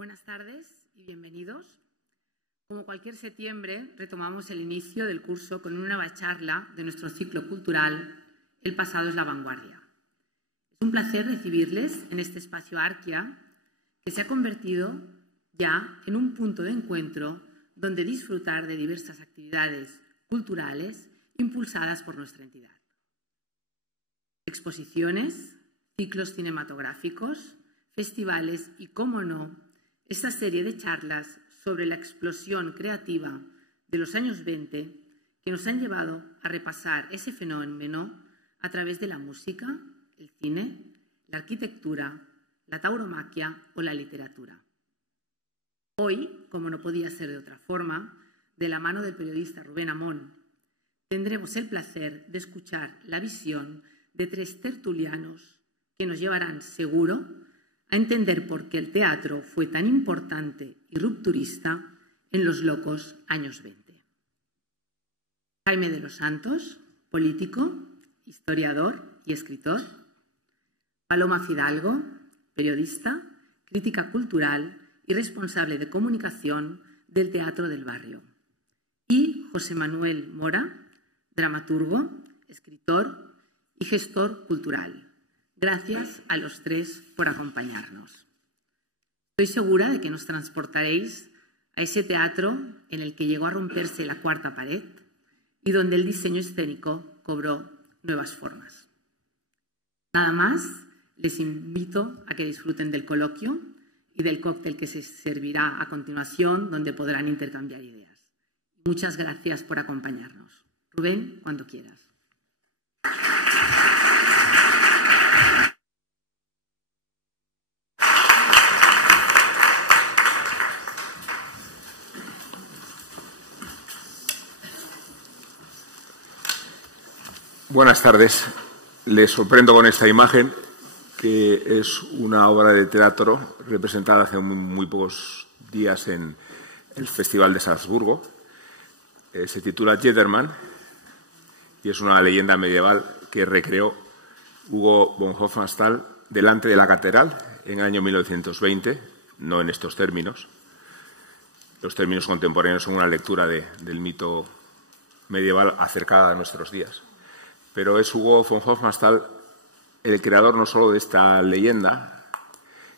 Buenas tardes y bienvenidos. Como cualquier septiembre, retomamos el inicio del curso con una nueva charla de nuestro ciclo cultural El pasado es la vanguardia. Es un placer recibirles en este espacio Arquia, que se ha convertido ya en un punto de encuentro donde disfrutar de diversas actividades culturales impulsadas por nuestra entidad. Exposiciones, ciclos cinematográficos, festivales y, cómo no, esta serie de charlas sobre la explosión creativa de los años 20 que nos han llevado a repasar ese fenómeno a través de la música, el cine, la arquitectura, la tauromaquia o la literatura. Hoy, como no podía ser de otra forma, de la mano del periodista Rubén Amón, tendremos el placer de escuchar la visión de tres tertulianos que nos llevarán, seguro, a entender por qué el teatro fue tan importante y rupturista en los locos años 20. Jaime de los Santos, político, historiador y escritor. Paloma Fidalgo, periodista, crítica cultural y responsable de comunicación del Teatro del Barrio. Y José Manuel Mora, dramaturgo, escritor y gestor cultural. Gracias a los tres por acompañarnos. Estoy segura de que nos transportaréis a ese teatro en el que llegó a romperse la cuarta pared y donde el diseño escénico cobró nuevas formas. Nada más, les invito a que disfruten del coloquio y del cóctel que se servirá a continuación, donde podrán intercambiar ideas. Muchas gracias por acompañarnos. Rubén, cuando quieras. Buenas tardes. Les sorprendo con esta imagen, que es una obra de teatro representada hace muy pocos días en el Festival de Salzburgo. Se titula Jedermann y es una leyenda medieval que recreó Hugo von Hofmannsthal delante de la catedral en el año 1920, no en estos términos. Los términos contemporáneos son una lectura del mito medieval acercada a nuestros días. Pero es Hugo von Hofmannsthal el creador no solo de esta leyenda,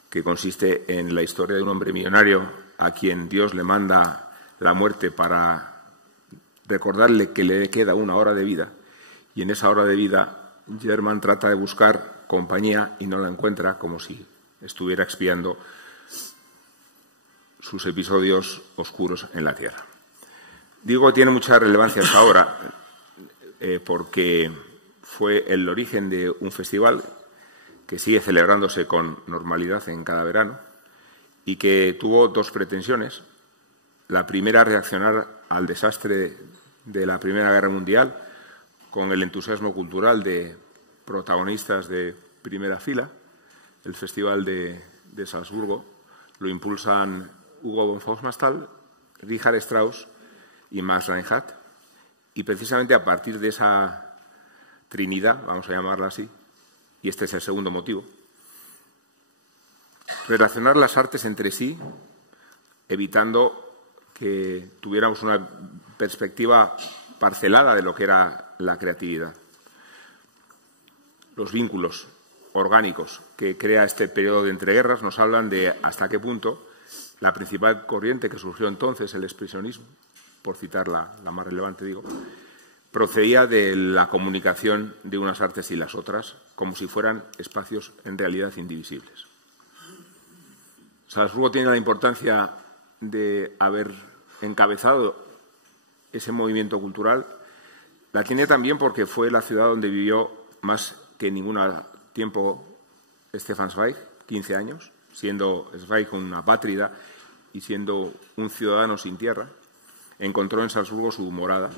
que consiste en la historia de un hombre millonario a quien Dios le manda la muerte para recordarle que le queda una hora de vida, y en esa hora de vida Jedermann trata de buscar compañía y no la encuentra, como si estuviera expiando sus episodios oscuros en la tierra. Digo que tiene mucha relevancia esta obra porque fue el origen de un festival que sigue celebrándose con normalidad en cada verano y que tuvo dos pretensiones. La primera, reaccionar al desastre de la Primera Guerra Mundial con el entusiasmo cultural de protagonistas de primera fila. El Festival de Salzburgo lo impulsan Hugo von Hofmannsthal, Richard Strauss y Max Reinhardt. Y precisamente a partir de esa trinidad, vamos a llamarla así, y este es el segundo motivo, relacionar las artes entre sí, evitando que tuviéramos una perspectiva parcelada de lo que era la creatividad. Los vínculos orgánicos que crea este periodo de entreguerras nos hablan de hasta qué punto la principal corriente que surgió entonces, el expresionismo, por citar la más relevante, digo, procedía de la comunicación de unas artes y las otras, como si fueran espacios en realidad indivisibles. Salzburgo tiene la importancia de haber encabezado ese movimiento cultural. La tiene también porque fue la ciudad donde vivió más que en ningún tiempo Stefan Zweig, 15 años, siendo Zweig una apátrida y siendo un ciudadano sin tierra. Encontró en Salzburgo su morada,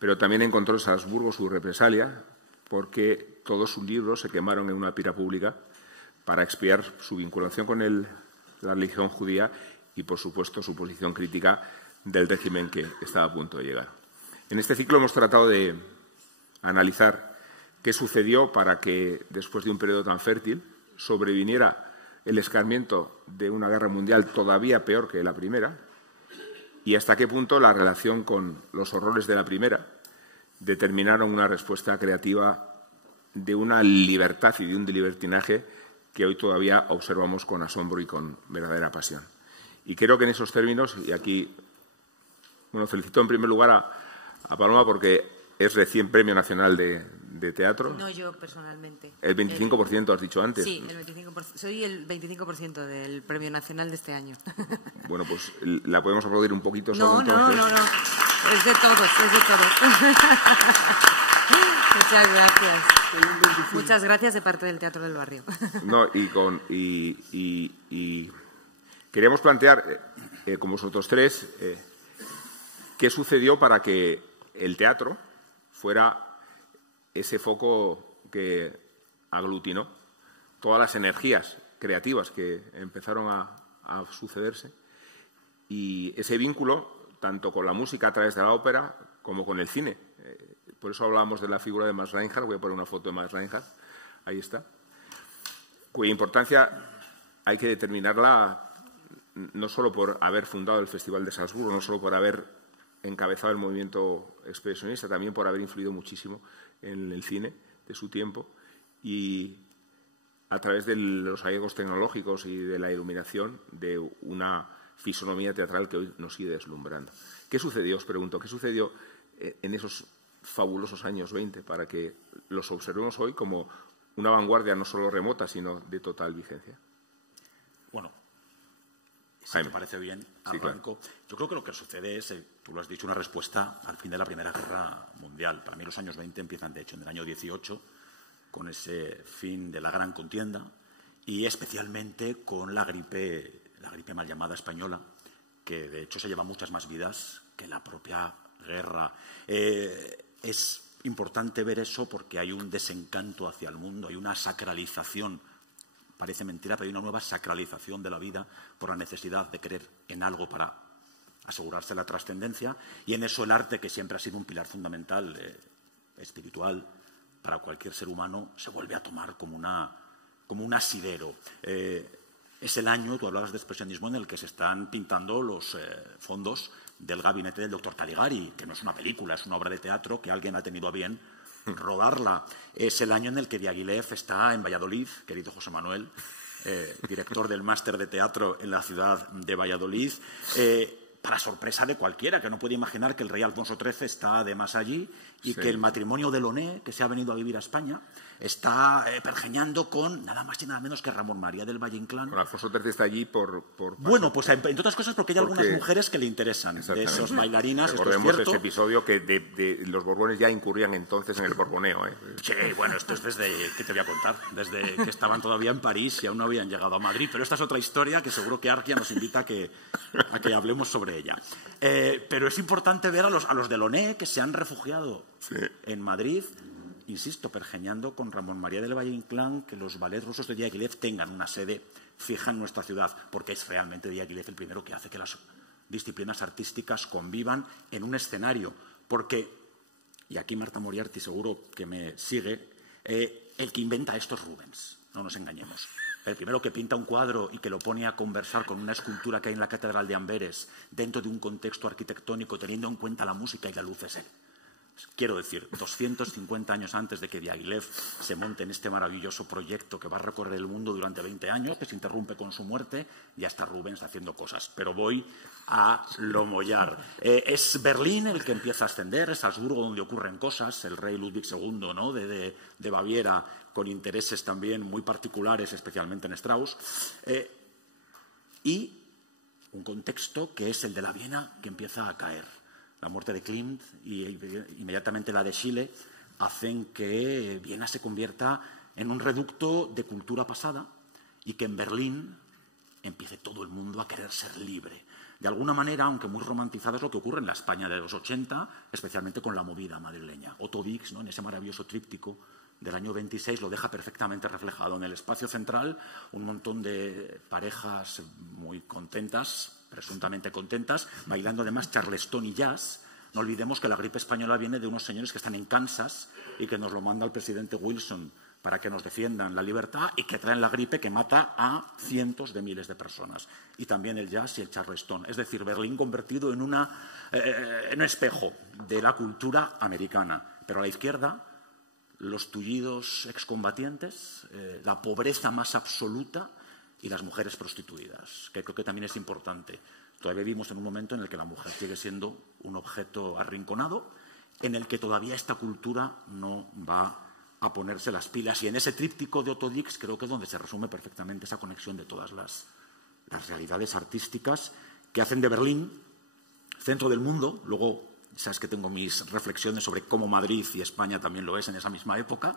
pero también encontró en Salzburgo su represalia, porque todos sus libros se quemaron en una pira pública para expiar su vinculación con la religión judía y, por supuesto, su posición crítica del régimen que estaba a punto de llegar. En este ciclo hemos tratado de analizar qué sucedió para que, después de un periodo tan fértil, sobreviniera el escarmiento de una guerra mundial todavía peor que la primera y hasta qué punto la relación con los horrores de la primera determinaron una respuesta creativa de una libertad y de un libertinaje que hoy todavía observamos con asombro y con verdadera pasión. Y creo que en esos términos, y aquí felicito en primer lugar a Paloma porque es recién Premio Nacional de Teatro. No yo personalmente. El 25% has dicho antes. Sí, el 25%. Soy el 25% del Premio Nacional de este año. Bueno, pues la podemos aplaudir un poquito solo entonces. No. Es de todos, es de todos. Muchas gracias. Muchas gracias de parte del Teatro del Barrio. No, y queríamos plantear, con vosotros tres, qué sucedió para que el teatro fuera ese foco que aglutinó todas las energías creativas que empezaron a sucederse y ese vínculo tanto con la música a través de la ópera como con el cine. Por eso hablábamos de la figura de Max Reinhardt. Voy a poner una foto de Max Reinhardt. Ahí está. Cuya importancia hay que determinarla no solo por haber fundado el Festival de Salzburgo, no solo por haber encabezado el movimiento expresionista, también por haber influido muchísimo en el cine de su tiempo y a través de los hallazgos tecnológicos y de la iluminación de una fisonomía teatral que hoy nos sigue deslumbrando. ¿Qué sucedió? Os pregunto, ¿qué sucedió en esos fabulosos años 20 para que los observemos hoy como una vanguardia no solo remota, sino de total vigencia? Bueno, si te parece bien, arranco. Sí, claro. Yo creo que lo que sucede es, tú lo has dicho, una respuesta al fin de la Primera Guerra Mundial. Para mí los años 20 empiezan, de hecho, en el año 18, con ese fin de la gran contienda y especialmente con la gripe mal llamada española, que de hecho se lleva muchas más vidas que la propia guerra. Es importante ver eso porque hay un desencanto hacia el mundo, hay una sacralización. Parece mentira, pero hay una nueva sacralización de la vida por la necesidad de creer en algo para asegurarse la trascendencia y en eso el arte, que siempre ha sido un pilar fundamental espiritual para cualquier ser humano, se vuelve a tomar como un asidero. Es el año, tú hablabas de expresionismo, en el que se están pintando los fondos del gabinete del doctor Caligari, que no es una película, es una obra de teatro que alguien ha tenido a bien rodarla. Es el año en el que Diaghilev está en Valladolid, querido José Manuel, director del máster de teatro en la ciudad de Valladolid, para sorpresa de cualquiera, que no puede imaginar que el rey Alfonso XIII está además allí y sí, que el matrimonio de Launay, que se ha venido a vivir a España, está pergeñando con nada más y nada menos que Ramón María del Valle Inclán. Bueno, Alfonso XIII está allí por bueno, pues entre otras cosas porque hay algunas mujeres que le interesan, de esos bailarinas. Recordemos ese episodio que de los Borbones ya incurrían entonces en el borboneo. Sí, bueno, esto es desde, ¿qué te voy a contar? Desde que estaban todavía en París y aún no habían llegado a Madrid, pero esta es otra historia que seguro que Arquia nos invita a que hablemos sobre ella. Pero es importante ver a los de Launay que se han refugiado en Madrid, insisto, pergeñando con Ramón María del Valle Inclán, que los ballets rusos de Diaghilev tengan una sede fija en nuestra ciudad, porque es realmente Diaghilev el primero que hace que las disciplinas artísticas convivan en un escenario. Porque, y aquí Marta Moriarty seguro que me sigue, el que inventa esto es Rubens, no nos engañemos. El primero que pinta un cuadro y que lo pone a conversar con una escultura que hay en la Catedral de Amberes dentro de un contexto arquitectónico, teniendo en cuenta la música y la luz, es él. Quiero decir, 250 años antes de que Diaghilev se monte en este maravilloso proyecto que va a recorrer el mundo durante 20 años, que se interrumpe con su muerte, ya está Rubens haciendo cosas. Pero voy a lo mollar. Es Berlín el que empieza a ascender, es Salzburgo donde ocurren cosas, el rey Ludwig II, ¿no? de Baviera, con intereses también muy particulares, especialmente en Strauss, y un contexto que es el de la Viena que empieza a caer. La muerte de Klimt y inmediatamente la de Schiele hacen que Viena se convierta en un reducto de cultura pasada y que en Berlín empiece todo el mundo a querer ser libre. De alguna manera, aunque muy romantizado, es lo que ocurre en la España de los 80, especialmente con la movida madrileña. Otto Dix, ¿no?, en ese maravilloso tríptico del año 26, lo deja perfectamente reflejado. En el espacio central, un montón de parejas muy contentas, presuntamente contentas, bailando además charleston y jazz. No olvidemos que la gripe española viene de unos señores que están en Kansas y que nos lo manda el presidente Wilson para que nos defiendan la libertad y que traen la gripe que mata a cientos de miles de personas. Y también el jazz y el charleston. Es decir, Berlín convertido en un espejo de la cultura americana. Pero a la izquierda, los tullidos excombatientes, la pobreza más absoluta y las mujeres prostituidas, que creo que también es importante. Todavía vivimos en un momento en el que la mujer sigue siendo un objeto arrinconado, en el que todavía esta cultura no va a ponerse las pilas. Y en ese tríptico de Otto Dix creo que es donde se resume perfectamente esa conexión de todas las realidades artísticas que hacen de Berlín centro del mundo. Luego, sabes que tengo mis reflexiones sobre cómo Madrid y España también lo es en esa misma época.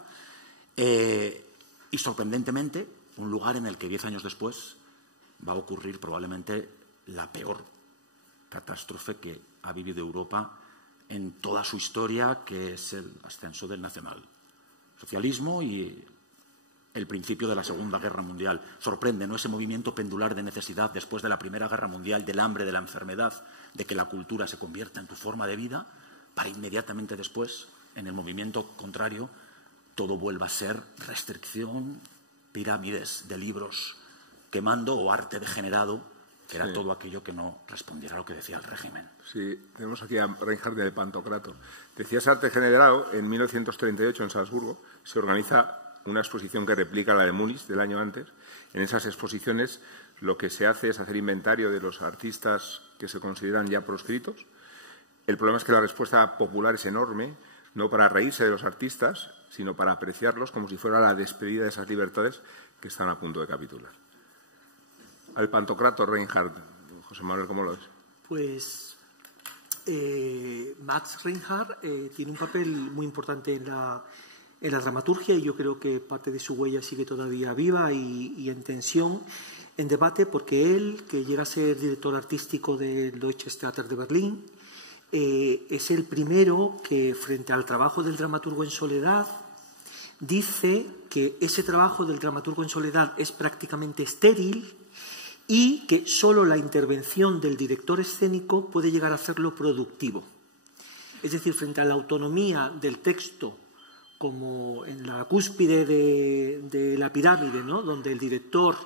Y sorprendentemente, un lugar en el que 10 años después va a ocurrir probablemente la peor catástrofe que ha vivido Europa en toda su historia, que es el ascenso del nacionalsocialismo y el principio de la Segunda Guerra Mundial. Sorprende, ¿no?, ese movimiento pendular de necesidad después de la Primera Guerra Mundial, del hambre, de la enfermedad, de que la cultura se convierta en tu forma de vida, para inmediatamente después, en el movimiento contrario, todo vuelva a ser restricción, pirámides de libros quemando o arte degenerado, que era todo aquello que no respondiera a lo que decía el régimen. Sí, tenemos aquí a Reinhardt del Pantocrator. Decías arte degenerado. En 1938, en Salzburgo, se organiza una exposición que replica la de Múnich del año antes. En esas exposiciones lo que se hace es hacer inventario de los artistas que se consideran ya proscritos. El problema es que la respuesta popular es enorme, no para reírse de los artistas, sino para apreciarlos como si fuera la despedida de esas libertades que están a punto de capitular. Al Pantocrator, Reinhardt. José Manuel, ¿cómo lo ves? Pues Max Reinhardt tiene un papel muy importante en la dramaturgia, y yo creo que parte de su huella sigue todavía viva y en tensión, en debate, porque él, que llega a ser director artístico del Deutsches Theater de Berlín, es el primero que, frente al trabajo del dramaturgo en soledad, dice que ese trabajo del dramaturgo en soledad es prácticamente estéril y que solo la intervención del director escénico puede llegar a hacerlo productivo. Es decir, frente a la autonomía del texto como en la cúspide de la pirámide, ¿no?, donde el director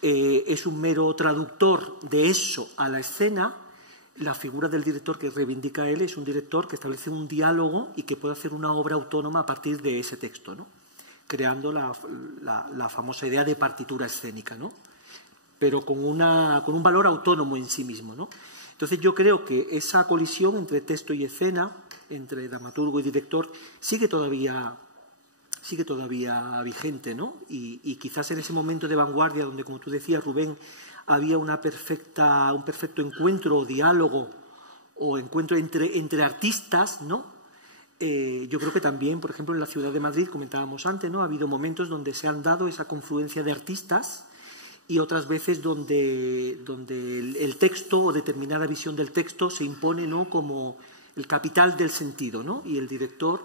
es un mero traductor de eso a la escena, la figura del director que reivindica él es un director que establece un diálogo y que puede hacer una obra autónoma a partir de ese texto, ¿no?, creando la famosa idea de partitura escénica, ¿no?, pero con un valor autónomo en sí mismo, ¿no? Entonces yo creo que esa colisión entre texto y escena, entre dramaturgo y director, sigue todavía vigente, ¿no? Y quizás en ese momento de vanguardia donde, como tú decías, Rubén, había un perfecto encuentro o diálogo o encuentro entre artistas, ¿no? Yo creo que también, por ejemplo, en la ciudad de Madrid, comentábamos antes, ¿no?, ha habido momentos donde se han dado esa confluencia de artistas y otras veces donde el texto o determinada visión del texto se impone, ¿no?, como el capital del sentido, ¿no?, y el director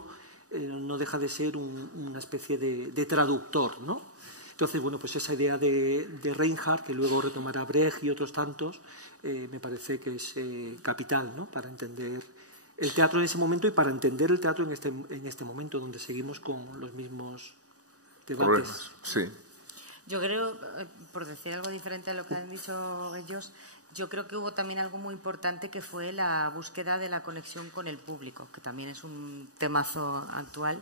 no deja de ser una especie de traductor, ¿no? Entonces, bueno, pues esa idea de Reinhardt, que luego retomará Brecht y otros tantos, me parece que es capital, ¿no?, para entender el teatro en ese momento y para entender el teatro en este momento, donde seguimos con los mismos debates. Sí. Yo creo, por decir algo diferente a lo que han dicho ellos, yo creo que hubo también algo muy importante, que fue la búsqueda de la conexión con el público, que también es un temazo actual.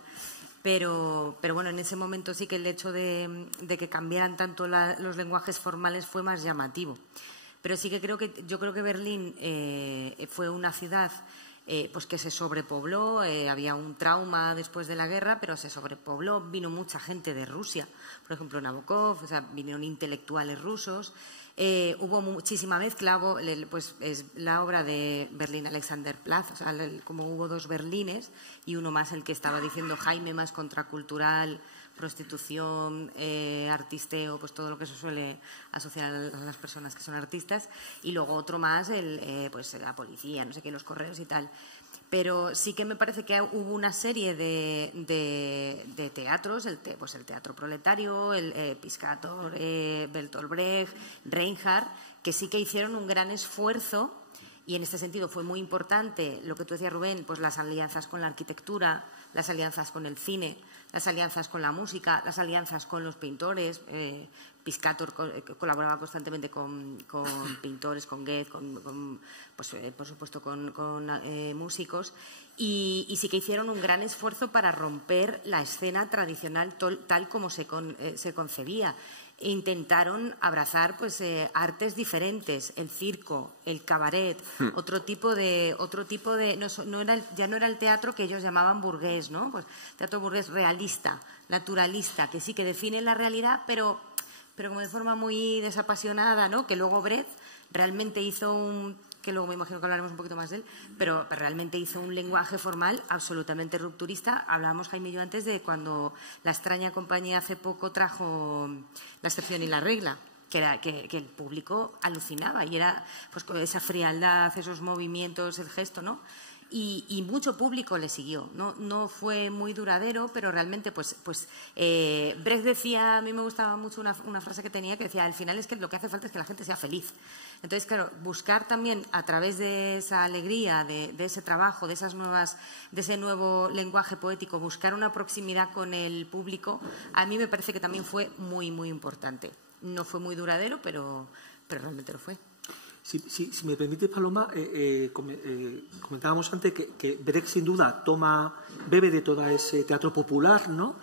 Pero bueno, en ese momento sí que el hecho de que cambiaran tanto los lenguajes formales fue más llamativo. Pero sí que yo creo que Berlín fue una ciudad pues que se sobrepobló, había un trauma después de la guerra, pero se sobrepobló, vino mucha gente de Rusia, por ejemplo Nabokov, o sea, vinieron intelectuales rusos, hubo muchísima mezcla, pues es la obra de Berlín Alexanderplatz, o sea, como hubo dos Berlines y uno más, el que estaba diciendo Jaime, más contracultural, prostitución, artisteo, pues todo lo que se suele asociar a las personas que son artistas, y luego otro más, pues la policía, no sé qué, los correos y tal. Pero sí que me parece que hubo una serie de teatros, pues el teatro proletario, el Piscator, Bertolt Brecht, Reinhardt, que sí que hicieron un gran esfuerzo. Y en este sentido fue muy importante lo que tú decías, Rubén, pues las alianzas con la arquitectura, las alianzas con el cine, las alianzas con la música, las alianzas con los pintores. Piscator colaboraba constantemente con pintores, con Goethe, pues, por supuesto con músicos, y sí que hicieron un gran esfuerzo para romper la escena tradicional tal como se concebía. Intentaron abrazar pues artes diferentes, el circo, el cabaret, otro tipo de ya no era el teatro que ellos llamaban burgués, ¿no? Pues teatro burgués realista, naturalista, que sí que define la realidad, pero como de forma muy desapasionada, ¿no? Que luego Brecht realmente hizo que luego me imagino que hablaremos un poquito más de él, pero realmente hizo un lenguaje formal absolutamente rupturista. Hablábamos, Jaime y yo, antes de cuando La extraña compañía hace poco trajo La excepción y la regla, que el público alucinaba, y era pues esa frialdad, esos movimientos, el gesto, ¿no? Y mucho público le siguió. No fue muy duradero, pero realmente Brecht decía, a mí me gustaba mucho una frase que tenía, que decía, al final es que lo que hace falta es que la gente sea feliz. Entonces, claro, buscar también a través de esa alegría, de ese trabajo, de ese nuevo lenguaje poético, buscar una proximidad con el público, a mí me parece que también fue muy, muy importante. No fue muy duradero, pero realmente lo fue. Si me permite, Paloma, comentábamos antes que Brecht sin duda bebe de todo ese teatro popular, ¿no?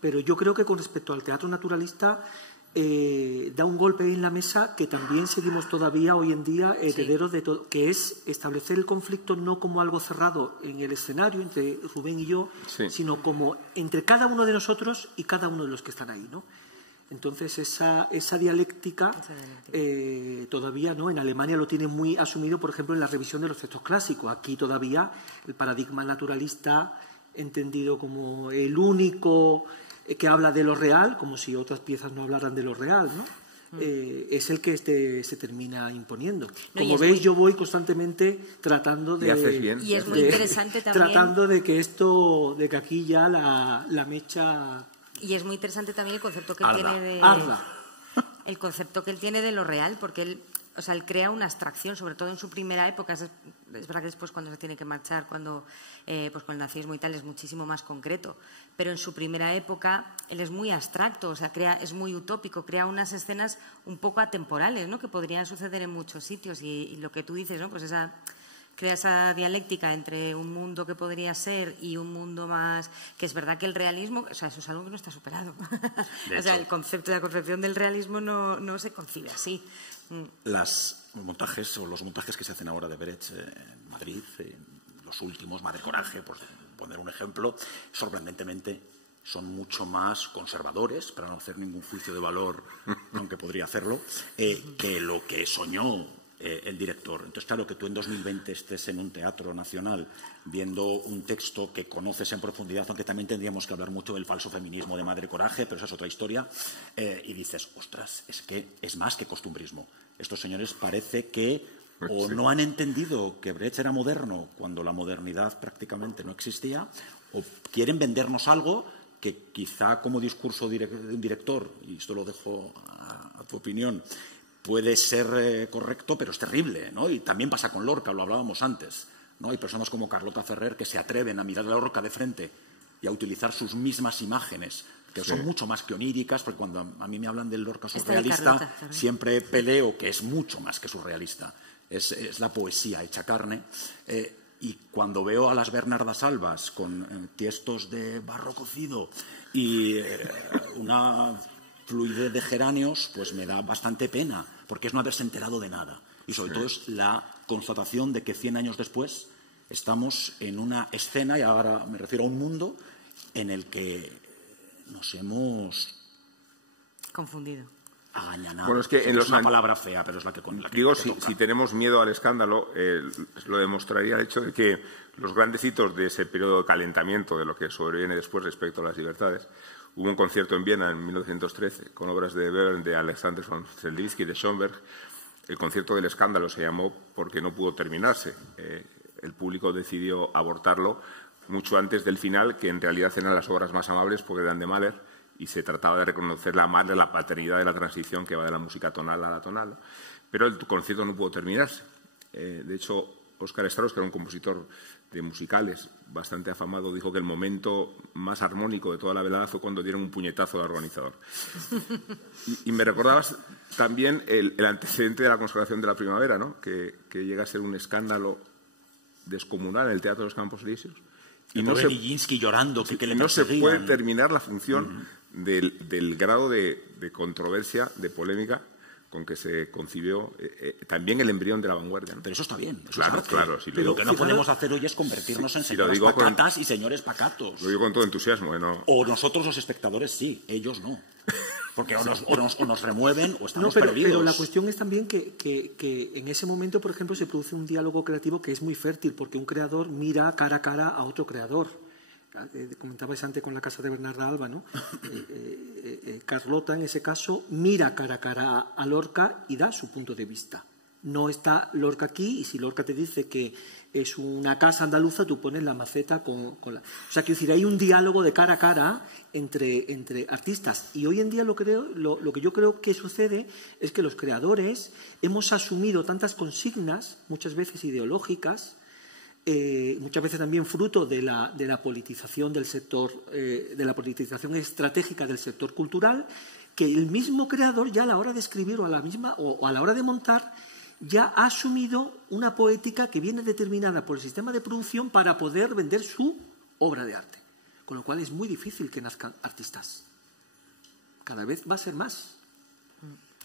Pero yo creo que con respecto al teatro naturalista da un golpe en la mesa que también seguimos todavía hoy en día herederos de todo, que es establecer el conflicto no como algo cerrado en el escenario entre Rubén y yo, sino como entre cada uno de nosotros y cada uno de los que están ahí, ¿no? Entonces, esa dialéctica todavía, ¿no? En Alemania lo tienen muy asumido, por ejemplo, en la revisión de los textos clásicos. Aquí todavía el paradigma naturalista, entendido como el único que habla de lo real, como si otras piezas no hablaran de lo real, ¿no? Es el que se termina imponiendo. Como veis, yo voy constantemente tratando de... Y haces bien. Y es muy interesante también... Tratando de que aquí ya la mecha... Y es muy interesante también el concepto que él tiene de... El concepto que él tiene de lo real, porque él crea una abstracción, sobre todo en su primera época. Es verdad que después, cuando se tiene que marchar, cuando pues con el nazismo y tal, es muchísimo más concreto. Pero en su primera época él es muy abstracto, es muy utópico, crea unas escenas un poco atemporales, ¿no? Que podrían suceder en muchos sitios. Y lo que tú dices, ¿no? Pues crea esa dialéctica entre un mundo que podría ser y un mundo más... Que es verdad que el realismo, eso es algo que no está superado. La concepción del realismo no se concibe así. Los montajes que se hacen ahora de Brecht en Madrid, los últimos, Madre Coraje, por poner un ejemplo, sorprendentemente son mucho más conservadores, para no hacer ningún juicio de valor, aunque podría hacerlo, que lo que soñó el director. Entonces, claro, que tú en 2020 estés en un teatro nacional viendo un texto que conoces en profundidad, aunque también tendríamos que hablar mucho del falso feminismo de Madre Coraje, pero esa es otra historia, y dices, ostras, es que es más que costumbrismo. Estos señores parece que o no han entendido que Brecht era moderno cuando la modernidad prácticamente no existía, o quieren vendernos algo que quizá como discurso de un director, y esto lo dejo a tu opinión, puede ser correcto, pero es terrible, ¿no? Y también pasa con Lorca, lo hablábamos antes, ¿no? Hay personas como Carlota Ferrer que se atreven a mirar a Lorca de frente y a utilizar sus mismas imágenes, que son mucho más que oníricas, porque cuando a mí me hablan del Lorca surrealista, siempre peleo que es mucho más que surrealista. Es la poesía hecha carne. Y cuando veo a las Bernardas Albas con tiestos de barro cocido y una fluidez de geráneos, pues me da bastante pena, porque es no haberse enterado de nada. Y sobre todo es la constatación de que 100 años después estamos en una escena, y ahora me refiero a un mundo, en el que nos hemos confundido. Agañanado. Bueno, es que es una palabra fea, pero es la que digo, si tenemos miedo al escándalo, lo demostraría el hecho de que los grandes hitos de ese periodo de calentamiento de lo que sobreviene después respecto a las libertades. Hubo un concierto en Viena en 1913 con obras de Webern, de Alexander von Zeldinsky, de Schoenberg. El concierto del escándalo se llamó porque no pudo terminarse. El público decidió abortarlo mucho antes del final, que en realidad eran las obras más amables porque eran de Mahler y se trataba de reconocer la Mahler, la paternidad de la transición que va de la música tonal a la tonal. Pero el concierto no pudo terminarse. De hecho, Óscar Straus, que era un compositor de musicales bastante afamado, dijo que el momento más armónico de toda la velada fue cuando dieron un puñetazo al organizador. Y me recordabas también el antecedente de la consagración de la primavera, ¿no? Que llega a ser un escándalo descomunal en el Teatro de los Campos Elíseos. Y no Nijinsky llorando, que le no se puede terminar la función del grado de controversia, de polémica con que se concibió también el embrión de la vanguardia, ¿no? Pero eso está bien. Eso claro. Pero lo que no podemos hacer hoy es convertirnos en señoras pacatas y señores pacatos. Lo digo con todo entusiasmo. ¿No? O nosotros los espectadores sí, ellos no. Porque o nos remueven o estamos perdidos. Pero la cuestión es también que en ese momento, por ejemplo, se produce un diálogo creativo que es muy fértil, porque un creador mira cara a cara a otro creador. Comentabais antes con la casa de Bernarda Alba, ¿no? Carlota, en ese caso, mira cara a cara a Lorca y da su punto de vista. No está Lorca aquí, y si Lorca te dice que es una casa andaluza, tú pones la maceta con la... O sea, quiero decir, hay un diálogo de cara a cara entre artistas. Y hoy en día lo que yo creo que sucede es que los creadores hemos asumido tantas consignas, muchas veces ideológicas, muchas veces también fruto de la politización del sector, de la politización estratégica del sector cultural, que el mismo creador ya a la hora de escribir o a la hora de montar ya ha asumido una poética que viene determinada por el sistema de producción para poder vender su obra de arte. Con lo cual es muy difícil que nazcan artistas. Cada vez va a ser más.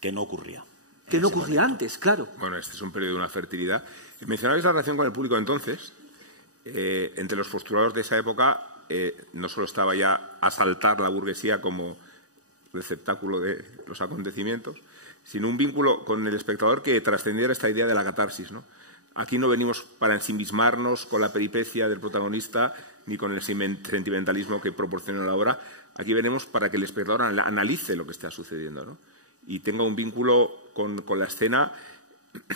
Que no ocurría. Que no ocurría antes, claro. Bueno, este es un periodo de una fertilidad. Mencionabais la relación con el público entonces. Entre los postulados de esa época no solo estaba ya asaltar la burguesía como receptáculo de los acontecimientos, sino un vínculo con el espectador que trascendiera esta idea de la catarsis, ¿no? Aquí no venimos para ensimismarnos con la peripecia del protagonista ni con el sentimentalismo que proporciona la obra. Aquí venimos para que el espectador analice lo que está sucediendo, ¿no? Y tenga un vínculo con la escena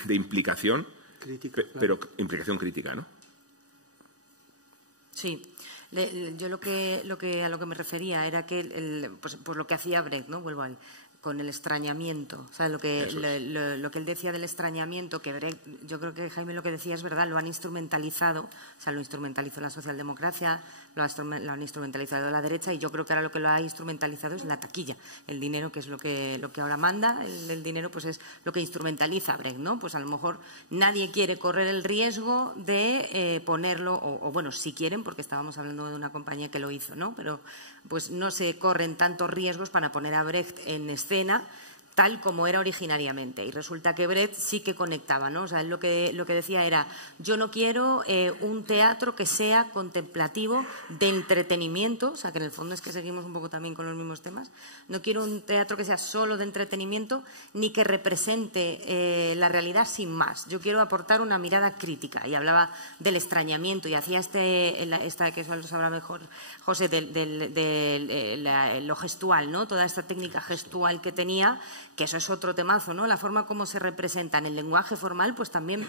de implicación, crítica, pero implicación crítica, ¿no? Sí. Yo a lo que me refería era que pues lo que hacía Brecht, ¿no? Vuelvo ahí, con el extrañamiento. O sea, lo que él decía del extrañamiento, que Brecht, yo creo que Jaime lo que decía es verdad, lo han instrumentalizado, o sea, lo instrumentalizó la socialdemocracia, lo han instrumentalizado la derecha, y yo creo que ahora lo que lo ha instrumentalizado es la taquilla, el dinero, que es lo que ahora manda, el dinero pues es lo que instrumentaliza Brecht, ¿no? Pues a lo mejor nadie quiere correr el riesgo de ponerlo, o bueno, si quieren, porque estábamos hablando de una compañía que lo hizo, ¿no? Pero pues no se corren tantos riesgos para poner a Brecht en escena tal como era originariamente. Y resulta que Brecht sí que conectaba, ¿no? O sea, él lo que decía era: yo no quiero un teatro que sea contemplativo de entretenimiento, o sea, que en el fondo es que seguimos un poco también con los mismos temas. No quiero un teatro que sea solo de entretenimiento ni que represente la realidad sin más. Yo quiero aportar una mirada crítica. Y hablaba del extrañamiento y hacía esta que eso lo sabrá mejor José, lo gestual, ¿no? Toda esta técnica gestual que tenía, que eso es otro temazo, ¿no? La forma como se representa en el lenguaje formal, pues también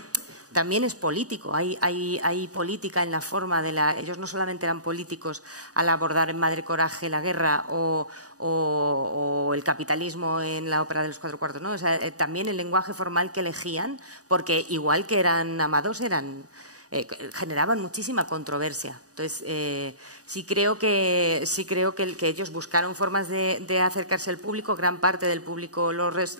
es político. Hay política en la forma de la... Ellos no solamente eran políticos al abordar en Madre Coraje la guerra o el capitalismo en la ópera de los 4 cuartos, ¿no? O sea, también el lenguaje formal que elegían, porque igual que eran amados, generaban muchísima controversia. Entonces, sí creo que ellos buscaron formas de acercarse al público. Gran parte del público les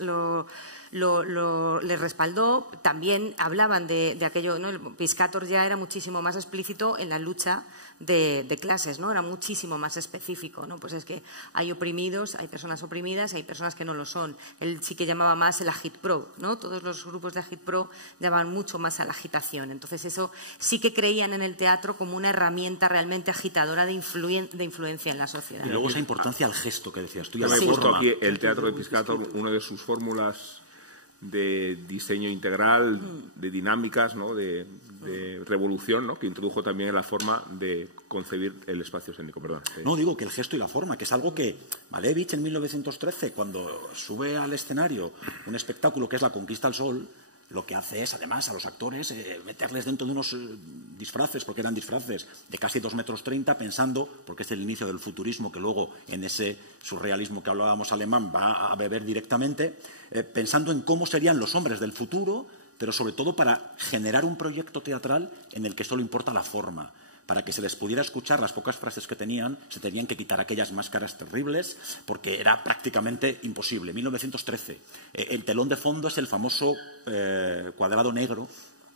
respaldó. También hablaban de aquello, ¿no? El Piscator ya era muchísimo más explícito en la lucha de clases, ¿no? Era muchísimo más específico, ¿no? Pues es que hay oprimidos, hay personas oprimidas, hay personas que no lo son. Él sí que llamaba más el agitprop, ¿no? Todos los grupos de agitprop llamaban mucho más a la agitación. Entonces, eso sí que creían en el teatro como una herramienta realmente agitadora de influencia en la sociedad. Y luego esa importancia al gesto que decías tú. Yo me he puesto aquí el teatro de Piscator, una de sus fórmulas de diseño integral, de dinámicas, ¿no? de revolución, ¿no? Que introdujo también en la forma de concebir el espacio escénico. Perdón. No, digo que el gesto y la forma, que es algo que Malevich en 1913, cuando sube al escenario un espectáculo que es La Conquista al Sol, lo que hace es, además, a los actores meterles dentro de unos disfraces, porque eran disfraces de casi 2,30 metros, pensando, porque es el inicio del futurismo, que luego en ese surrealismo que hablábamos alemán va a beber directamente, pensando en cómo serían los hombres del futuro, pero sobre todo para generar un proyecto teatral en el que solo importa la forma. Para que se les pudiera escuchar las pocas frases que tenían, se tenían que quitar aquellas máscaras terribles porque era prácticamente imposible. 1913. El telón de fondo es el famoso cuadrado negro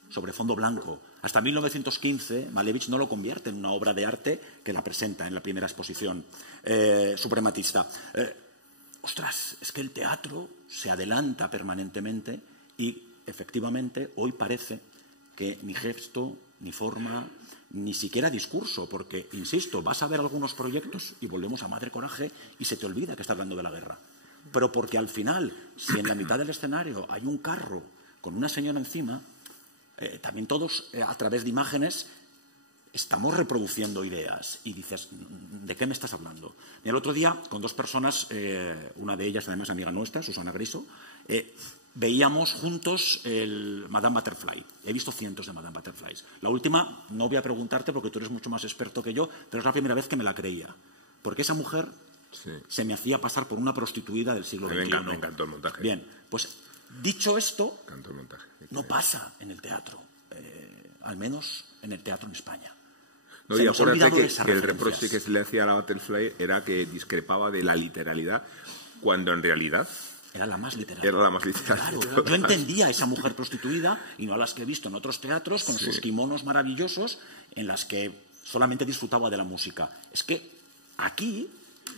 sobre fondo blanco. Hasta 1915, Malevich no lo convierte en una obra de arte que la presenta en la primera exposición suprematista. Ostras, es que el teatro se adelanta permanentemente y, efectivamente, hoy parece que ni gesto, ni forma, ni siquiera discurso, porque, insisto, vas a ver algunos proyectos y volvemos a Madre Coraje y se te olvida que está hablando de la guerra. Pero porque al final, si en la mitad del escenario hay un carro con una señora encima, también todos, a través de imágenes, estamos reproduciendo ideas. Y dices, ¿de qué me estás hablando? El otro día, con dos personas, una de ellas además amiga nuestra, Susana Griso, veíamos juntos el Madame Butterfly. He visto cientos de Madame Butterflies. La última, no voy a preguntarte porque tú eres mucho más experto que yo, pero es la primera vez que me la creía. Porque esa mujer se me hacía pasar por una prostituida del siglo XXI. Me encantó el montaje. Bien, pues dicho esto, el montaje. no pasa en el teatro, al menos en el teatro en España. No, y acuérdate que el reproche que se le hacía a la Butterfly era que discrepaba de la literalidad, cuando en realidad era la más literal. Era la más literal. Claro, yo entendía a esa mujer prostituida y no a las que he visto en otros teatros con sus kimonos maravillosos en las que solamente disfrutaba de la música. Es que aquí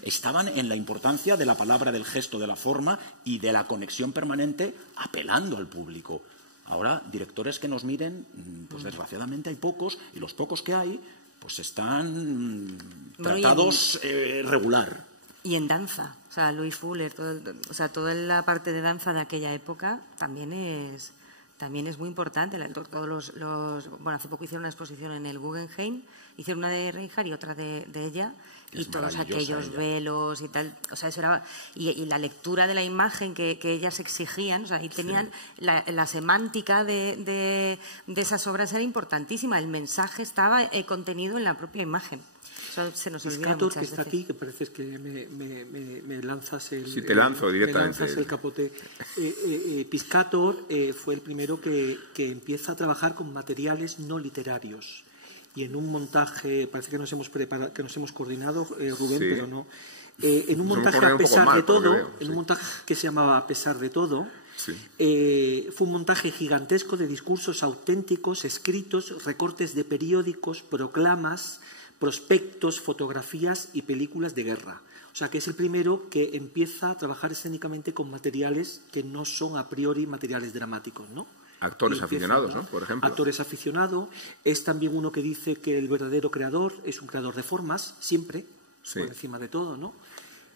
estaban en la importancia de la palabra, del gesto, de la forma y de la conexión permanente apelando al público. Ahora, directores que nos miren, pues desgraciadamente hay pocos y los pocos que hay pues están tratados regular. Y en danza, o sea, Louis Fuller, toda la parte de danza de aquella época también es muy importante. Bueno, hace poco hicieron una exposición en el Guggenheim, hicieron una de Reinhardt y otra de ella, y todos aquellos velos y tal, o sea, eso era, y la lectura de la imagen que ellas exigían, o sea, ahí tenían la semántica de esas obras era importantísima, el mensaje estaba contenido en la propia imagen. Se nos olvida Piscator, muchas que está veces. aquí, que parece que me lanzas el... Sí, te lanzo directamente. Me lanzas el capote. Piscator fue el primero que empieza a trabajar con materiales no literarios. Y en un montaje, parece que nos hemos preparado, que nos hemos coordinado, Rubén, pero no. En un montaje a pesar de todo, en un montaje que se llamaba A pesar de todo, fue un montaje gigantesco de discursos auténticos, escritos, recortes de periódicos, proclamas, prospectos, fotografías y películas de guerra. O sea, que es el primero que empieza a trabajar escénicamente con materiales que no son a priori materiales dramáticos, ¿no? Actores aficionados, ¿no? Por ejemplo. Actores aficionados. Es también uno que dice que el verdadero creador es un creador de formas, siempre, por encima de todo, ¿no?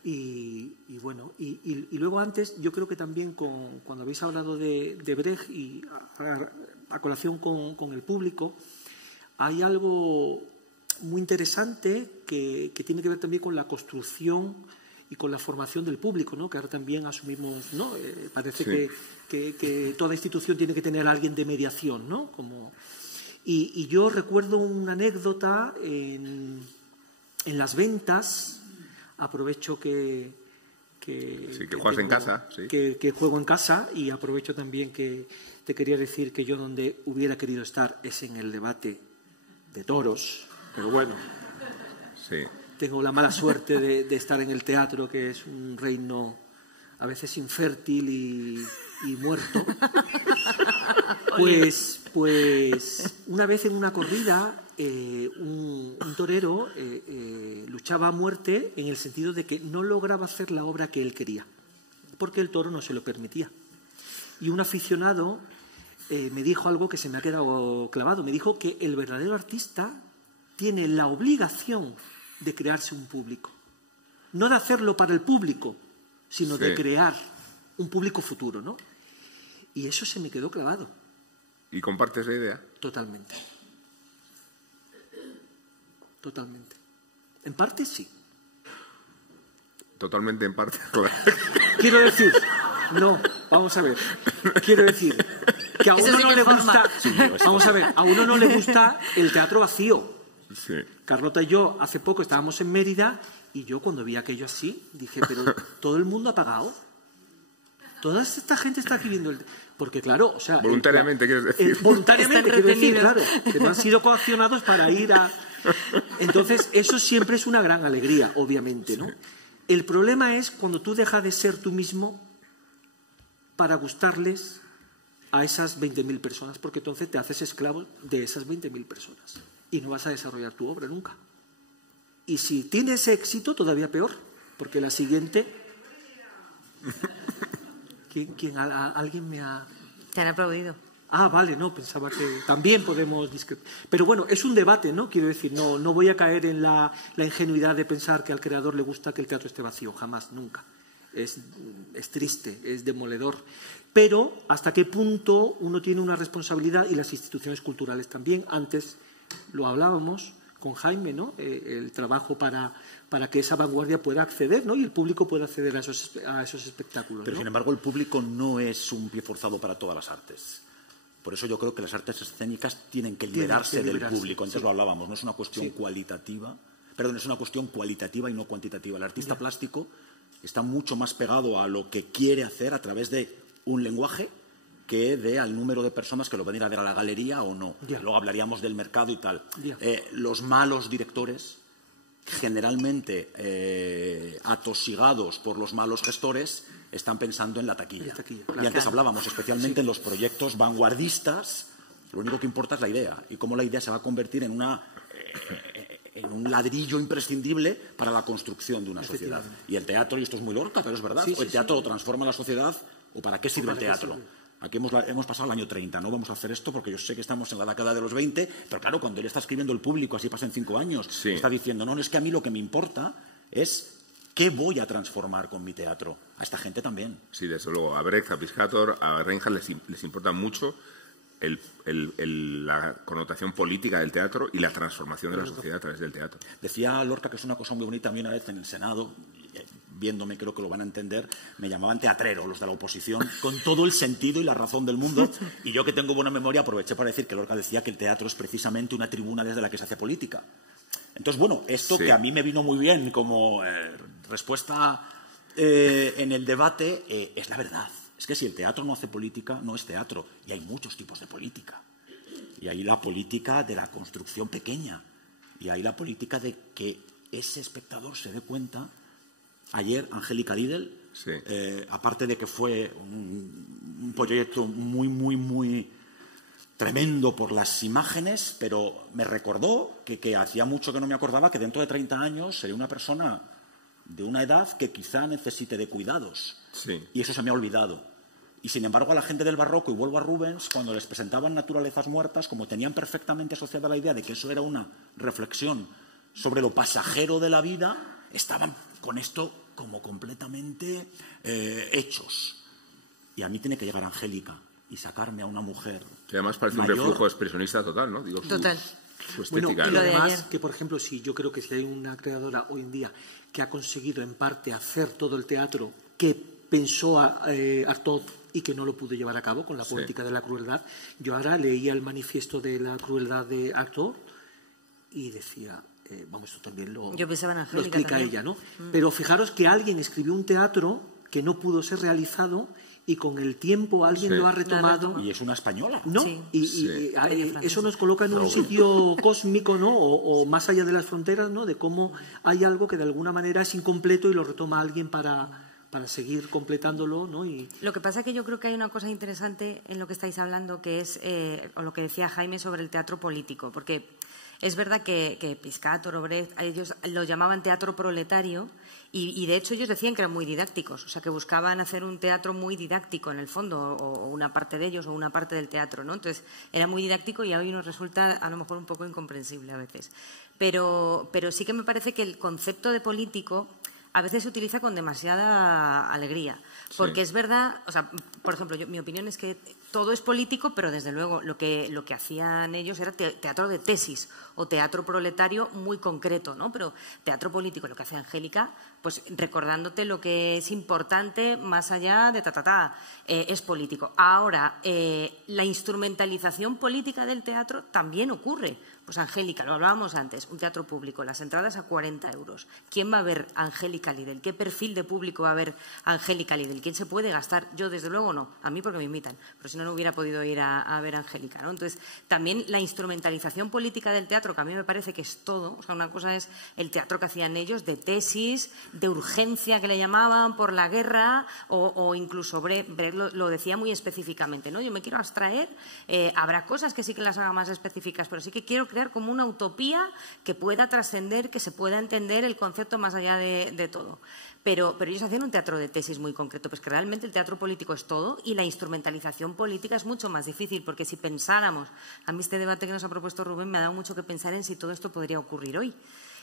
Y bueno, y luego antes, yo creo que también cuando habéis hablado de Brecht y a colación con el público, hay algo muy interesante que tiene que ver también con la construcción y con la formación del público, ¿no? Que ahora también asumimos, ¿no? Parece que toda institución tiene que tener a alguien de mediación, ¿no? Y yo recuerdo una anécdota en las ventas, aprovecho que juegas en casa, que juego en casa, y aprovecho también que te quería decir que yo donde hubiera querido estar es en el debate de toros. Pero bueno, tengo la mala suerte de estar en el teatro, que es un reino a veces infértil y muerto. Pues una vez en una corrida, un torero luchaba a muerte en el sentido de que no lograba hacer la obra que él quería, porque el toro no se lo permitía. Y un aficionado me dijo algo que se me ha quedado clavado. Me dijo que el verdadero artista tiene la obligación de crearse un público. No de hacerlo para el público, sino de crear un público futuro, ¿no? Y eso se me quedó clavado. ¿Y compartes la idea? Totalmente. Totalmente. En parte, sí. Totalmente, en parte. Quiero decir, no, vamos a ver. Quiero decir que a uno no le gusta. Vamos a ver, a uno no le gusta el teatro vacío. Sí. Carlota y yo hace poco estábamos en Mérida y yo cuando vi aquello así dije, pero todo el mundo ha pagado. Toda esta gente está aquí viendo porque claro, o sea... Voluntariamente, quieres decir. Voluntariamente, quiero decir, claro, que no han sido coaccionados para ir a... Entonces, eso siempre es una gran alegría, obviamente, ¿no? El problema es cuando tú dejas de ser tú mismo para gustarles a esas 20.000 personas, porque entonces te haces esclavo de esas 20.000 personas y no vas a desarrollar tu obra nunca. Y si tienes éxito, todavía peor, porque la siguiente... ¿Alguien me ha...? Te han aplaudido. Ah, vale, no, pensaba que también podemos discrepar. Pero bueno, es un debate, ¿no? Quiero decir, no voy a caer en la ingenuidad de pensar que al creador le gusta que el teatro esté vacío, jamás, nunca. Es triste, es demoledor. Pero hasta qué punto uno tiene una responsabilidad, y las instituciones culturales también. Antes lo hablábamos con Jaime, ¿no? El trabajo para que esa vanguardia pueda acceder, ¿no? Y el público pueda acceder a esos espectáculos, Pero, ¿no? sin embargo, el público no es un pie forzado para todas las artes. Por eso yo creo que las artes escénicas tienen que liberarse del público. Antes lo hablábamos, no es una cuestión cualitativa, perdón, es una cuestión cualitativa y no cuantitativa. El artista plástico está mucho más pegado a lo que quiere hacer a través de un lenguaje que al número de personas que lo van a ir a ver a la galería o no. Luego hablaríamos del mercado y tal. Los malos directores, generalmente atosigados por los malos gestores, están pensando en la taquilla. Claro. Y antes hablábamos, especialmente en los proyectos vanguardistas, lo único que importa es la idea y cómo la idea se va a convertir en un ladrillo imprescindible para la construcción de una sociedad. Y el teatro, y esto es muy Lorca, pero es verdad, o el teatro transforma la sociedad, o ¿para qué sirve el teatro? Aquí hemos pasado el año 30, no vamos a hacer esto porque yo sé que estamos en la década de los 20, pero claro, cuando él está escribiendo el público, así pasan 5 años, está diciendo, no, es que a mí lo que me importa es qué voy a transformar con mi teatro. A esta gente también. Sí, desde luego. A Brecht, a Piscator, a Reinhardt les importa mucho la connotación política del teatro y la transformación de la sociedad a través del teatro. Decía Lorca que es una cosa muy bonita. A mí una vez en el Senado, viéndome, creo que lo van a entender, me llamaban teatrero los de la oposición, con todo el sentido y la razón del mundo. Y yo, que tengo buena memoria, aproveché para decir que Lorca decía que el teatro es precisamente una tribuna desde la que se hace política. Entonces, bueno, esto que a mí me vino muy bien como respuesta en el debate es la verdad. Es que si el teatro no hace política, no es teatro. Y hay muchos tipos de política. Y hay la política de la construcción pequeña. Y hay la política de que ese espectador se dé cuenta. Ayer, Angélica Lidl, aparte de que fue un proyecto muy, muy, muy tremendo por las imágenes, pero me recordó que hacía mucho que no me acordaba que dentro de 30 años sería una persona de una edad que quizá necesite de cuidados. Y eso se me ha olvidado. Y sin embargo, a la gente del barroco, y vuelvo a Rubens, cuando les presentaban naturalezas muertas, como tenían perfectamente asociada la idea de que eso era una reflexión sobre lo pasajero de la vida, estaban con esto como completamente hechos. Y a mí tiene que llegar Angélica y sacarme a una mujer que además parece mayor. Un reflujo expresionista total, ¿no? Digo, total. Su estética. Bueno, y además que, por ejemplo, yo creo que si hay una creadora hoy en día que ha conseguido en parte hacer todo el teatro que pensó Artaud y que no lo pudo llevar a cabo con la política de la crueldad. Yo ahora leía el manifiesto de la crueldad de Artaud y decía, vamos, esto también lo explica también ella, ¿no? Pero fijaros que alguien escribió un teatro que no pudo ser realizado y con el tiempo alguien lo ha retomado. Y es una española. ¿No? Y eso nos coloca en un sitio cósmico, ¿no? O más allá de las fronteras, ¿no? De cómo hay algo que de alguna manera es incompleto y lo retoma alguien para seguir completándolo, ¿no? Lo que pasa es que yo creo que hay una cosa interesante en lo que estáis hablando, que es o lo que decía Jaime sobre el teatro político, porque es verdad que Piscator o Brecht, ellos lo llamaban teatro proletario y de hecho ellos decían que eran muy didácticos, o sea, que buscaban hacer un teatro muy didáctico en el fondo, o una parte de ellos o una parte del teatro, ¿no? Entonces era muy didáctico y hoy nos resulta a lo mejor un poco incomprensible a veces. Pero sí que me parece que el concepto de político a veces se utiliza con demasiada alegría, porque es verdad, o sea, por ejemplo, mi opinión es que todo es político, pero desde luego lo que hacían ellos era teatro de tesis o teatro proletario muy concreto, ¿no? Pero teatro político, lo que hace Angélica, pues recordándote lo que es importante más allá de es político. Ahora, la instrumentalización política del teatro también ocurre, Pues Angélica, lo hablábamos antes, un teatro público, las entradas a 40 euros. ¿Quién va a ver Angélica Lidl? ¿Qué perfil de público va a ver Angélica Lidl? ¿Quién se puede gastar? Yo, desde luego, no. A mí porque me invitan, pero si no, no hubiera podido ir a ver a Angélica, ¿no? Entonces, también la instrumentalización política del teatro, que a mí me parece que es todo. O sea, una cosa es el teatro que hacían ellos, de tesis, de urgencia que le llamaban por la guerra, o incluso Brecht lo decía muy específicamente, ¿no? Yo me quiero abstraer, habrá cosas que sí que las haga más específicas, pero sí que quiero crear como una utopía que pueda trascender, que se pueda entender el concepto más allá de todo. Pero ellos hacían un teatro de tesis muy concreto, pues que realmente el teatro político es todo y la instrumentalización política es mucho más difícil, porque si pensáramos, a mí este debate que nos ha propuesto Rubén me ha dado mucho que pensar en si todo esto podría ocurrir hoy.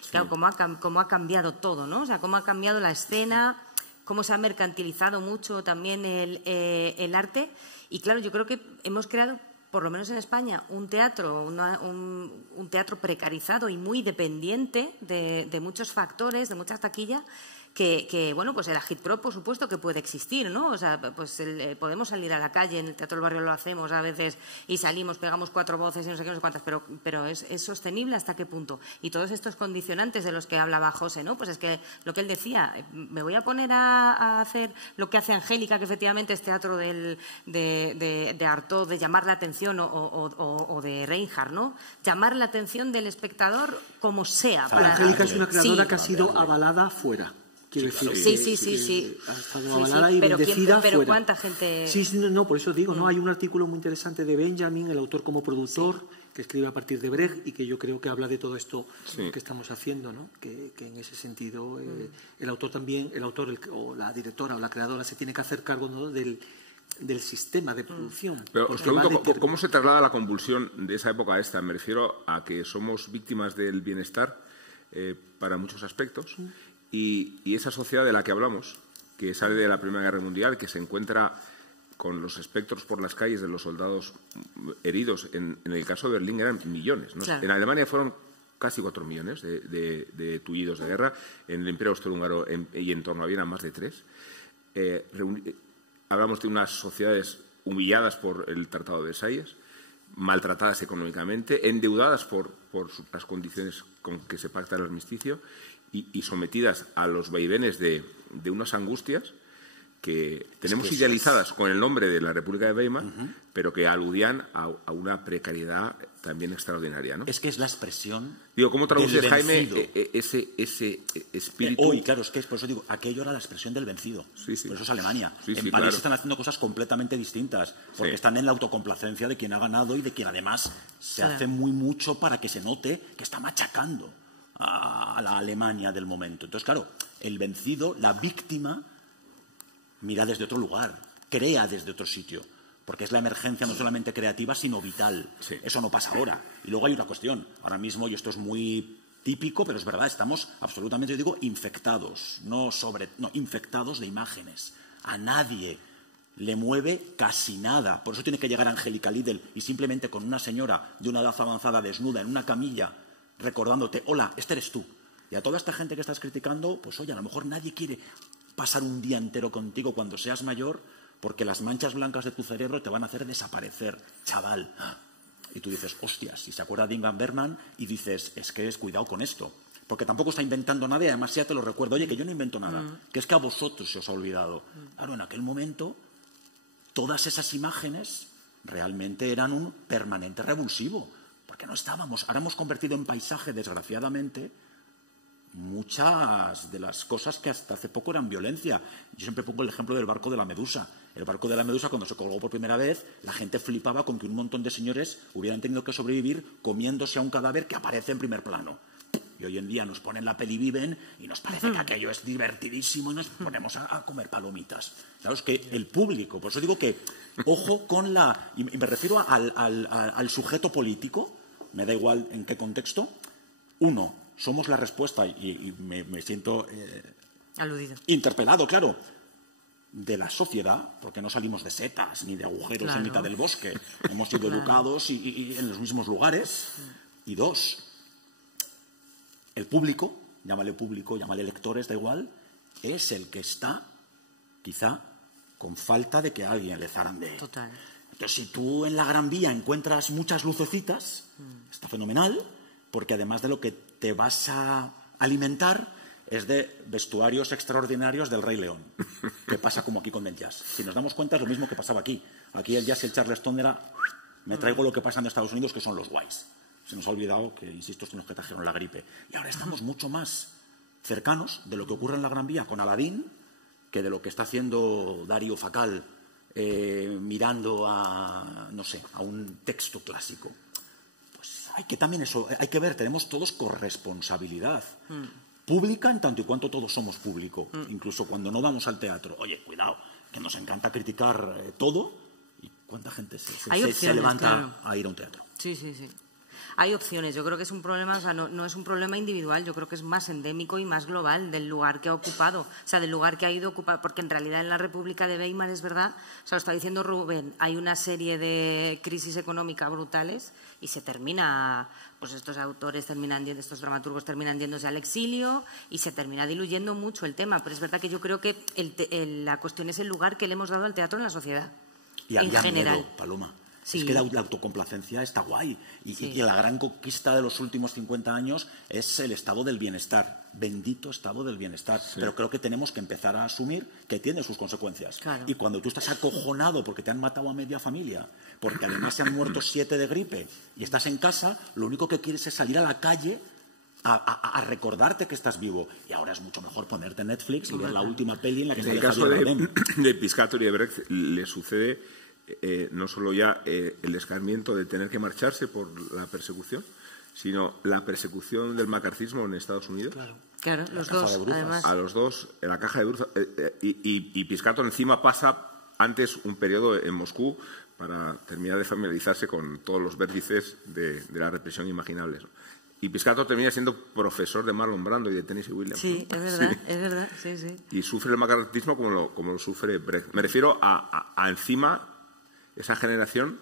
Sí. Claro, cómo ha cambiado todo, ¿no? O sea, cómo ha cambiado la escena, cómo se ha mercantilizado mucho también el arte. Y claro, yo creo que hemos creado, por lo menos en España, un teatro, un teatro precarizado y muy dependiente de muchos factores, de muchas taquillas, que bueno, pues el agitprop, por supuesto, que puede existir, ¿no? O sea, pues podemos salir a la calle, en el Teatro del Barrio lo hacemos a veces, y salimos, pegamos 4 voces y no sé qué, no sé cuántas, pero ¿es sostenible hasta qué punto? Y todos estos condicionantes de los que hablaba José, ¿no? Pues es que lo que él decía, me voy a poner a hacer lo que hace Angélica, que efectivamente es teatro de Artaud, de llamar la atención, o de Reinhardt, ¿no? Llamar la atención del espectador como sea. Angélica es una creadora que ha sido avalada fuera. Quiero decir, sí. Ha estado avalada y bendecida pero fuera. ¿cuánta gente...? Sí, no, por eso digo, ¿no? Hay un artículo muy interesante de Benjamin, el autor como productor, que escribe a partir de Brecht y que yo creo que habla de todo esto que estamos haciendo, ¿no? Que en ese sentido el autor también, o la directora o la creadora se tiene que hacer cargo, ¿no? del sistema de producción. Pero os pregunto, ¿cómo se traslada la convulsión de esa época a esta? Me refiero a que somos víctimas del bienestar para muchos aspectos. Y esa sociedad de la que hablamos, que sale de la Primera Guerra Mundial, que se encuentra con los espectros por las calles de los soldados heridos, en el caso de Berlín eran millones, ¿no? Claro. En Alemania fueron casi 4 millones de tullidos de guerra, en el Imperio Austrohúngaro y en torno a Viena más de 3. Hablamos de unas sociedades humilladas por el Tratado de Versalles, maltratadas económicamente, endeudadas por las condiciones con que se pacta el armisticio, y sometidas a los vaivenes de unas angustias que tenemos idealizadas con el nombre de la República de Weimar, pero que aludían a una precariedad también extraordinaria, ¿no? Es que es la expresión. Digo, ¿cómo traduces, Jaime, ese espíritu? Hoy, claro, es que por eso digo, aquello era la expresión del vencido. Sí. Por eso es Alemania. En París claro. Están haciendo cosas completamente distintas, porque están en la autocomplacencia de quien ha ganado y de quien además se hace mucho para que se note que está machacando a la Alemania del momento. Entonces, claro, el vencido, la víctima, mira desde otro lugar, crea desde otro sitio, porque es la emergencia no solamente creativa, sino vital. Eso no pasa ahora. Y luego hay una cuestión. Ahora mismo, y esto es muy típico, pero es verdad, estamos absolutamente, yo digo, infectados, infectados de imágenes. A nadie le mueve casi nada. Por eso tiene que llegar Angélica Lidl y simplemente con una señora de una edad avanzada desnuda en una camilla recordándote, hola, este eres tú. Y a toda esta gente que estás criticando, pues oye, a lo mejor nadie quiere pasar un día entero contigo cuando seas mayor porque las manchas blancas de tu cerebro te van a hacer desaparecer, chaval. Y tú dices, hostias, y se acuerda de Ingmar Bergman y dices, es que cuidado con esto. Porque tampoco está inventando nada y además ya te lo recuerdo, oye, que yo no invento nada, que es que a vosotros se os ha olvidado. Claro, en aquel momento todas esas imágenes realmente eran un permanente revulsivo. Porque no estábamos. Ahora hemos convertido en paisaje, desgraciadamente, muchas de las cosas que hasta hace poco eran violencia. Yo siempre pongo el ejemplo del barco de la Medusa. El barco de la Medusa, cuando se colgó por primera vez, la gente flipaba con que un montón de señores hubieran tenido que sobrevivir comiéndose a un cadáver que aparece en primer plano. Y hoy en día nos ponen la peli Viven y nos parece que aquello es divertidísimo y nos ponemos a comer palomitas. Claro, es que el público, por eso digo que, ojo con la... Y me refiero al sujeto político, me da igual en qué contexto. Uno, somos la respuesta, y me siento aludido, interpelado, claro, de la sociedad, porque no salimos de setas ni de agujeros en mitad del bosque. Hemos sido educados y en los mismos lugares. Y dos, el público, llámale lectores, da igual, es el que está, quizá, con falta de que alguien le zarandee. Total. Entonces, si tú en la Gran Vía encuentras muchas lucecitas, está fenomenal, porque además de lo que te vas a alimentar es de vestuarios extraordinarios del Rey León, que pasa como aquí con el jazz. Si nos damos cuenta es lo mismo que pasaba aquí. Aquí el jazz y el Charleston era, me traigo lo que pasa en Estados Unidos, que son los guays. Se nos ha olvidado que, insisto, son los que trajeron la gripe. Y ahora estamos mucho más cercanos de lo que ocurre en la Gran Vía con Aladín que de lo que está haciendo Darío Facal mirando a, no sé, a un texto clásico. Pues hay que también eso, hay que ver, tenemos todos corresponsabilidad pública en tanto y cuanto todos somos público. Incluso cuando no vamos al teatro. Oye, cuidado, que nos encanta criticar todo. ¿Y cuánta gente se levanta a ir a un teatro? Sí, sí, sí. Hay opciones. Yo creo que es un problema, o sea, no es un problema individual, yo creo que es más endémico y más global del lugar que ha ocupado, o sea, del lugar que ha ido ocupado, porque en realidad en la República de Weimar es verdad, o sea, lo está diciendo Rubén, hay una serie de crisis económica brutales y se termina, pues estos autores terminan, estos dramaturgos terminan yéndose al exilio y se termina diluyendo mucho el tema, pero es verdad que yo creo que la cuestión es el lugar que le hemos dado al teatro en la sociedad. Y había miedo, Paloma. Sí. Es que la autocomplacencia está guay. Y la gran conquista de los últimos 50 años es el estado del bienestar. Bendito estado del bienestar. Sí. Pero creo que tenemos que empezar a asumir que tiene sus consecuencias. Claro. Y cuando tú estás acojonado porque te han matado a media familia, porque además se han muerto 7 de gripe y estás en casa, lo único que quieres es salir a la calle a recordarte que estás vivo. Y ahora es mucho mejor ponerte Netflix y ver la última peli en la que en el caso de Piscator y de Brecht le sucede no solo ya el escarmiento de tener que marcharse por la persecución, sino la persecución del macartismo en Estados Unidos. Claro, los dos, además. A los dos, en la caja de Bruzas. Y Piscator encima pasa antes un periodo en Moscú para terminar de familiarizarse con todos los vértices de la represión imaginables. Y Piscator termina siendo profesor de Marlon Brando y de Tennessee Williams. Sí, ¿no? es verdad, sí. Es verdad, sí, sí. Y sufre el macartismo como lo sufre Brecht. Me refiero a encima, esa generación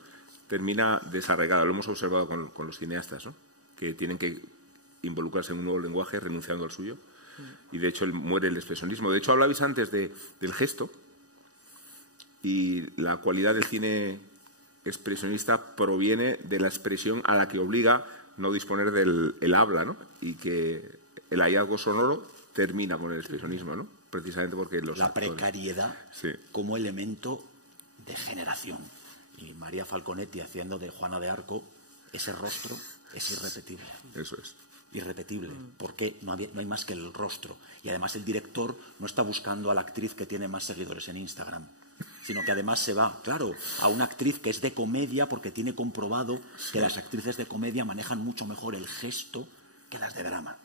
termina desarraigada. Lo hemos observado con los cineastas, ¿no? Que tienen que involucrarse en un nuevo lenguaje renunciando al suyo. Y de hecho muere el expresionismo. De hecho, hablabais antes del gesto y la cualidad del cine expresionista proviene de la expresión a la que obliga no disponer del habla, ¿no? Y que el hallazgo sonoro termina con el expresionismo, ¿no? Precisamente porque la precariedad como elemento de generación. Y María Falconetti haciendo de Juana de Arco, ese rostro es irrepetible. Eso es. Irrepetible, porque no hay más que el rostro. Y además el director no está buscando a la actriz que tiene más seguidores en Instagram, sino que además se va, claro, a una actriz que es de comedia porque tiene comprobado que las actrices de comedia manejan mucho mejor el gesto que las de drama.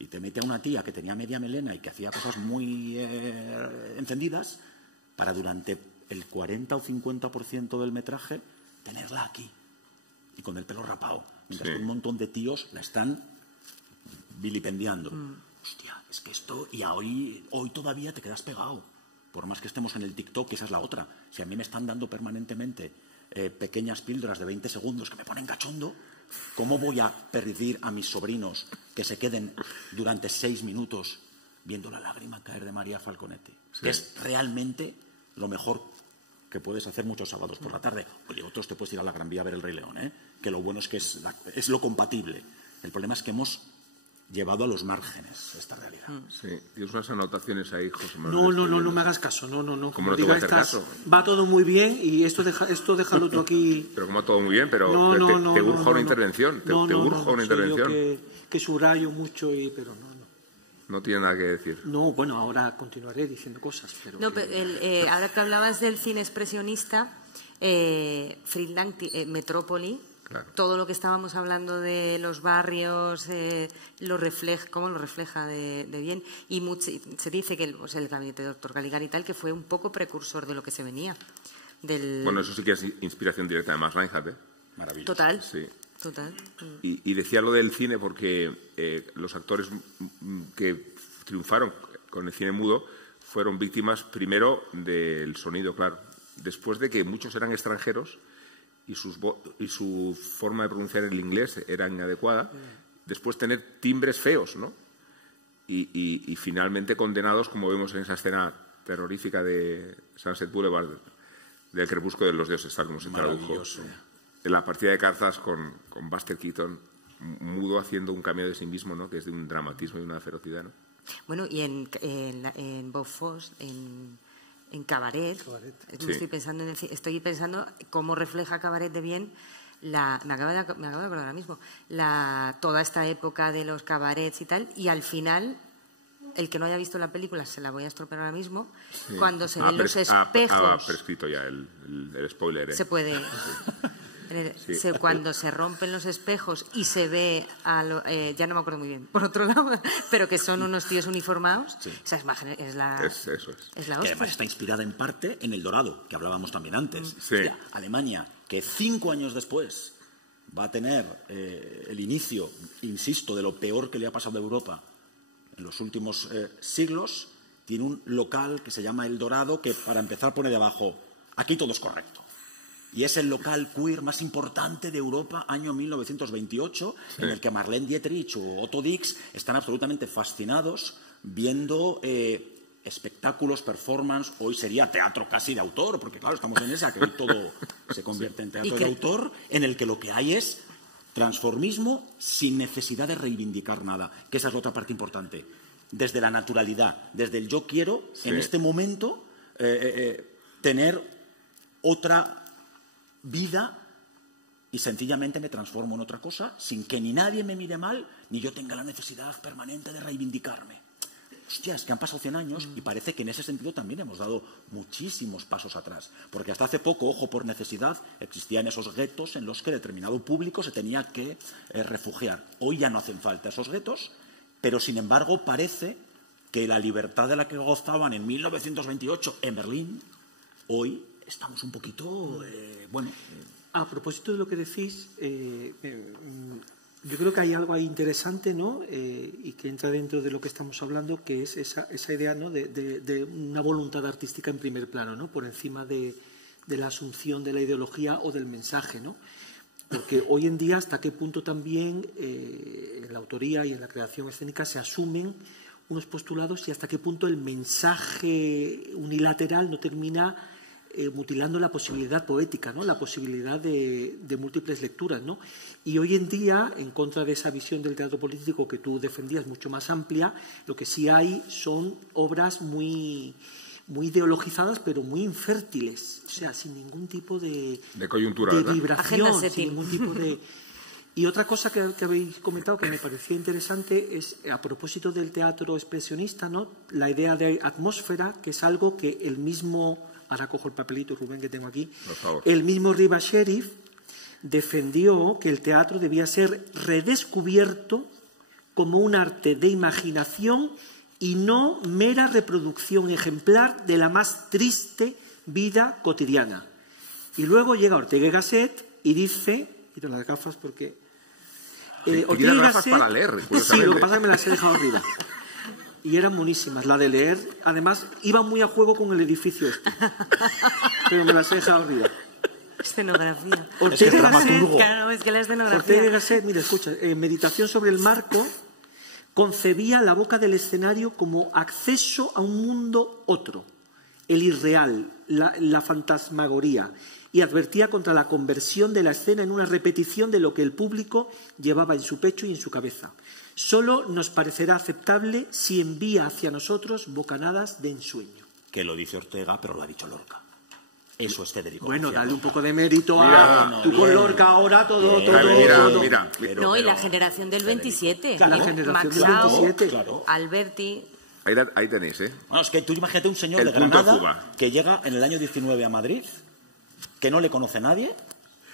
Y te mete a una tía que tenía media melena y que hacía cosas muy encendidas para durante el 40 o 50% del metraje tenerla aquí y con el pelo rapado, mientras que un montón de tíos la están vilipendiando. Hostia, es que esto, y hoy todavía te quedas pegado, por más que estemos en el TikTok, que esa es la otra. Si a mí me están dando permanentemente pequeñas píldoras de 20 segundos que me ponen cachondo, ¿cómo voy a permitir a mis sobrinos que se queden durante 6 minutos viendo la lágrima caer de María Falconetti? Que es realmente lo mejor que puedes hacer muchos sábados por la tarde. Oye, otros te puedes ir a la Gran Vía a ver el Rey León, que lo bueno es que es lo compatible. El problema es que hemos llevado a los márgenes esta realidad. Sí, tienes unas anotaciones ahí, José Manuel. No me hagas caso. No. Como no te voy a hacer caso. Va todo muy bien y esto déjalo tú aquí. Pero como todo muy bien, pero te urge una intervención. Te urge una intervención. Yo que subrayo mucho, pero no. No tiene nada que decir. No, bueno, ahora continuaré diciendo cosas. Pero ahora que hablabas del cine expresionista, Friedland, Metrópoli, claro. Todo lo que estábamos hablando de los barrios, cómo lo refleja de bien. Y se dice que el gabinete de Dr. Caligari y tal, que fue un poco precursor de lo que se venía. Bueno, eso sí que es inspiración directa de Max Reinhardt, Maravilloso. Total. Sí. Total. Y decía lo del cine porque los actores que triunfaron con el cine mudo fueron víctimas primero del sonido, claro. Después de que muchos eran extranjeros y su forma de pronunciar el inglés era inadecuada. Después tener timbres feos, ¿no? Y finalmente condenados, como vemos en esa escena terrorífica de Sunset Boulevard, del Crepúsculo de los Dioses, tal como se tradujo. En la partida de cartas con Buster Keaton. mudo haciendo un cameo de sí mismo, ¿no? Que es de un dramatismo y una ferocidad, ¿no? Bueno, y en Bob Fosse, en Cabaret, Sí. estoy pensando cómo refleja Cabaret de bien me acabo de acordar ahora mismo, toda esta época de los cabarets y tal, y al final, el que no haya visto la película, se la voy a estropear ahora mismo, Sí. cuando se ven los espejos... Ha prescrito ya el spoiler, ¿eh? Se puede... Sí. Cuando se rompen los espejos y se ve ya no me acuerdo muy bien, por otro lado, pero que son unos tíos uniformados, Sí. esa imagen es la Eso es. es la Que hostia. además está inspirada en parte en El Dorado, que hablábamos también antes. Sí. Hostia, Alemania, que 5 años después va a tener el inicio, insisto, de lo peor que le ha pasado a Europa en los últimos siglos, tiene un local que se llama El Dorado, que para empezar pone de abajo, aquí todo es correcto. Y es el local queer más importante de Europa, año 1928, Sí. en el que Marlene Dietrich o Otto Dix están absolutamente fascinados viendo espectáculos, performance. Hoy sería teatro casi de autor, porque claro, estamos en esa, que hoy todo se convierte en teatro de autor, en el que lo que hay es transformismo sin necesidad de reivindicar nada, que esa es la otra parte importante. Desde la naturalidad, desde el yo quiero, Sí. en este momento, tener otra vida y sencillamente me transformo en otra cosa sin que ni nadie me mire mal ni yo tenga la necesidad permanente de reivindicarme. Hostia, es que han pasado 100 años y parece que en ese sentido también hemos dado muchísimos pasos atrás. Porque hasta hace poco, ojo, por necesidad, existían esos guetos en los que determinado público se tenía que refugiar. Hoy ya no hacen falta esos guetos, pero sin embargo parece que la libertad de la que gozaban en 1928 en Berlín, hoy estamos un poquito, A propósito de lo que decís, yo creo que hay algo ahí interesante, ¿no? Y que entra dentro de lo que estamos hablando, que es esa idea, ¿no? de una voluntad artística en primer plano, ¿no? Por encima de la asunción de la ideología o del mensaje, ¿no? Porque hoy en día, hasta qué punto también en la autoría y en la creación escénica se asumen unos postulados y hasta qué punto el mensaje unilateral no termina mutilando la posibilidad poética, ¿no? La posibilidad de múltiples lecturas, ¿no? Y hoy en día, en contra de esa visión del teatro político que tú defendías mucho más amplia, lo que sí hay son obras muy ideologizadas, pero muy infértiles, o sea, sin ningún tipo de coyuntura, de ¿verdad? vibración, sin ningún tipo de... Y otra cosa que habéis comentado que me parecía interesante es, a propósito del teatro expresionista, ¿no? La idea de atmósfera, que es algo que el mismo... Ahora cojo el papelito, Rubén, que tengo aquí. Por favor. El mismo Rivas Sheriff defendió que el teatro debía ser redescubierto como un arte de imaginación y no mera reproducción ejemplar de la más triste vida cotidiana. Y luego llega Ortega y Gasset y dice... Quito las gafas porque... Ortega y gafas para leer, sí, lo que pasa es que me las he dejado arriba. Y eran buenísimas, la de leer. Además, iban muy a juego con el edificio este. Pero me las he dejado arriba. Escenografía. Ortega y Gasset, Claro, es que la escenografía... Ortega y Gasset, mira, escucha, en Meditación sobre el marco, concebía la boca del escenario como acceso a un mundo otro, el irreal, la fantasmagoría, y advertía contra la conversión de la escena en una repetición de lo que el público llevaba en su pecho y en su cabeza. Solo nos parecerá aceptable si envía hacia nosotros bocanadas de ensueño. Que lo dice Ortega, pero lo ha dicho Lorca. Eso es Federico Bueno, García dale un Lorca. poco de mérito Mira, a... Tú con Lorca ahora todo... Mira. No, y la generación del 27. Claro, la generación del Maxau, 27. Claro. Alberti... Ahí tenéis, ¿eh? Bueno, es que tú imagínate un señor El de punto de Granada fuga. que llega en el año 19 a Madrid, que no le conoce nadie,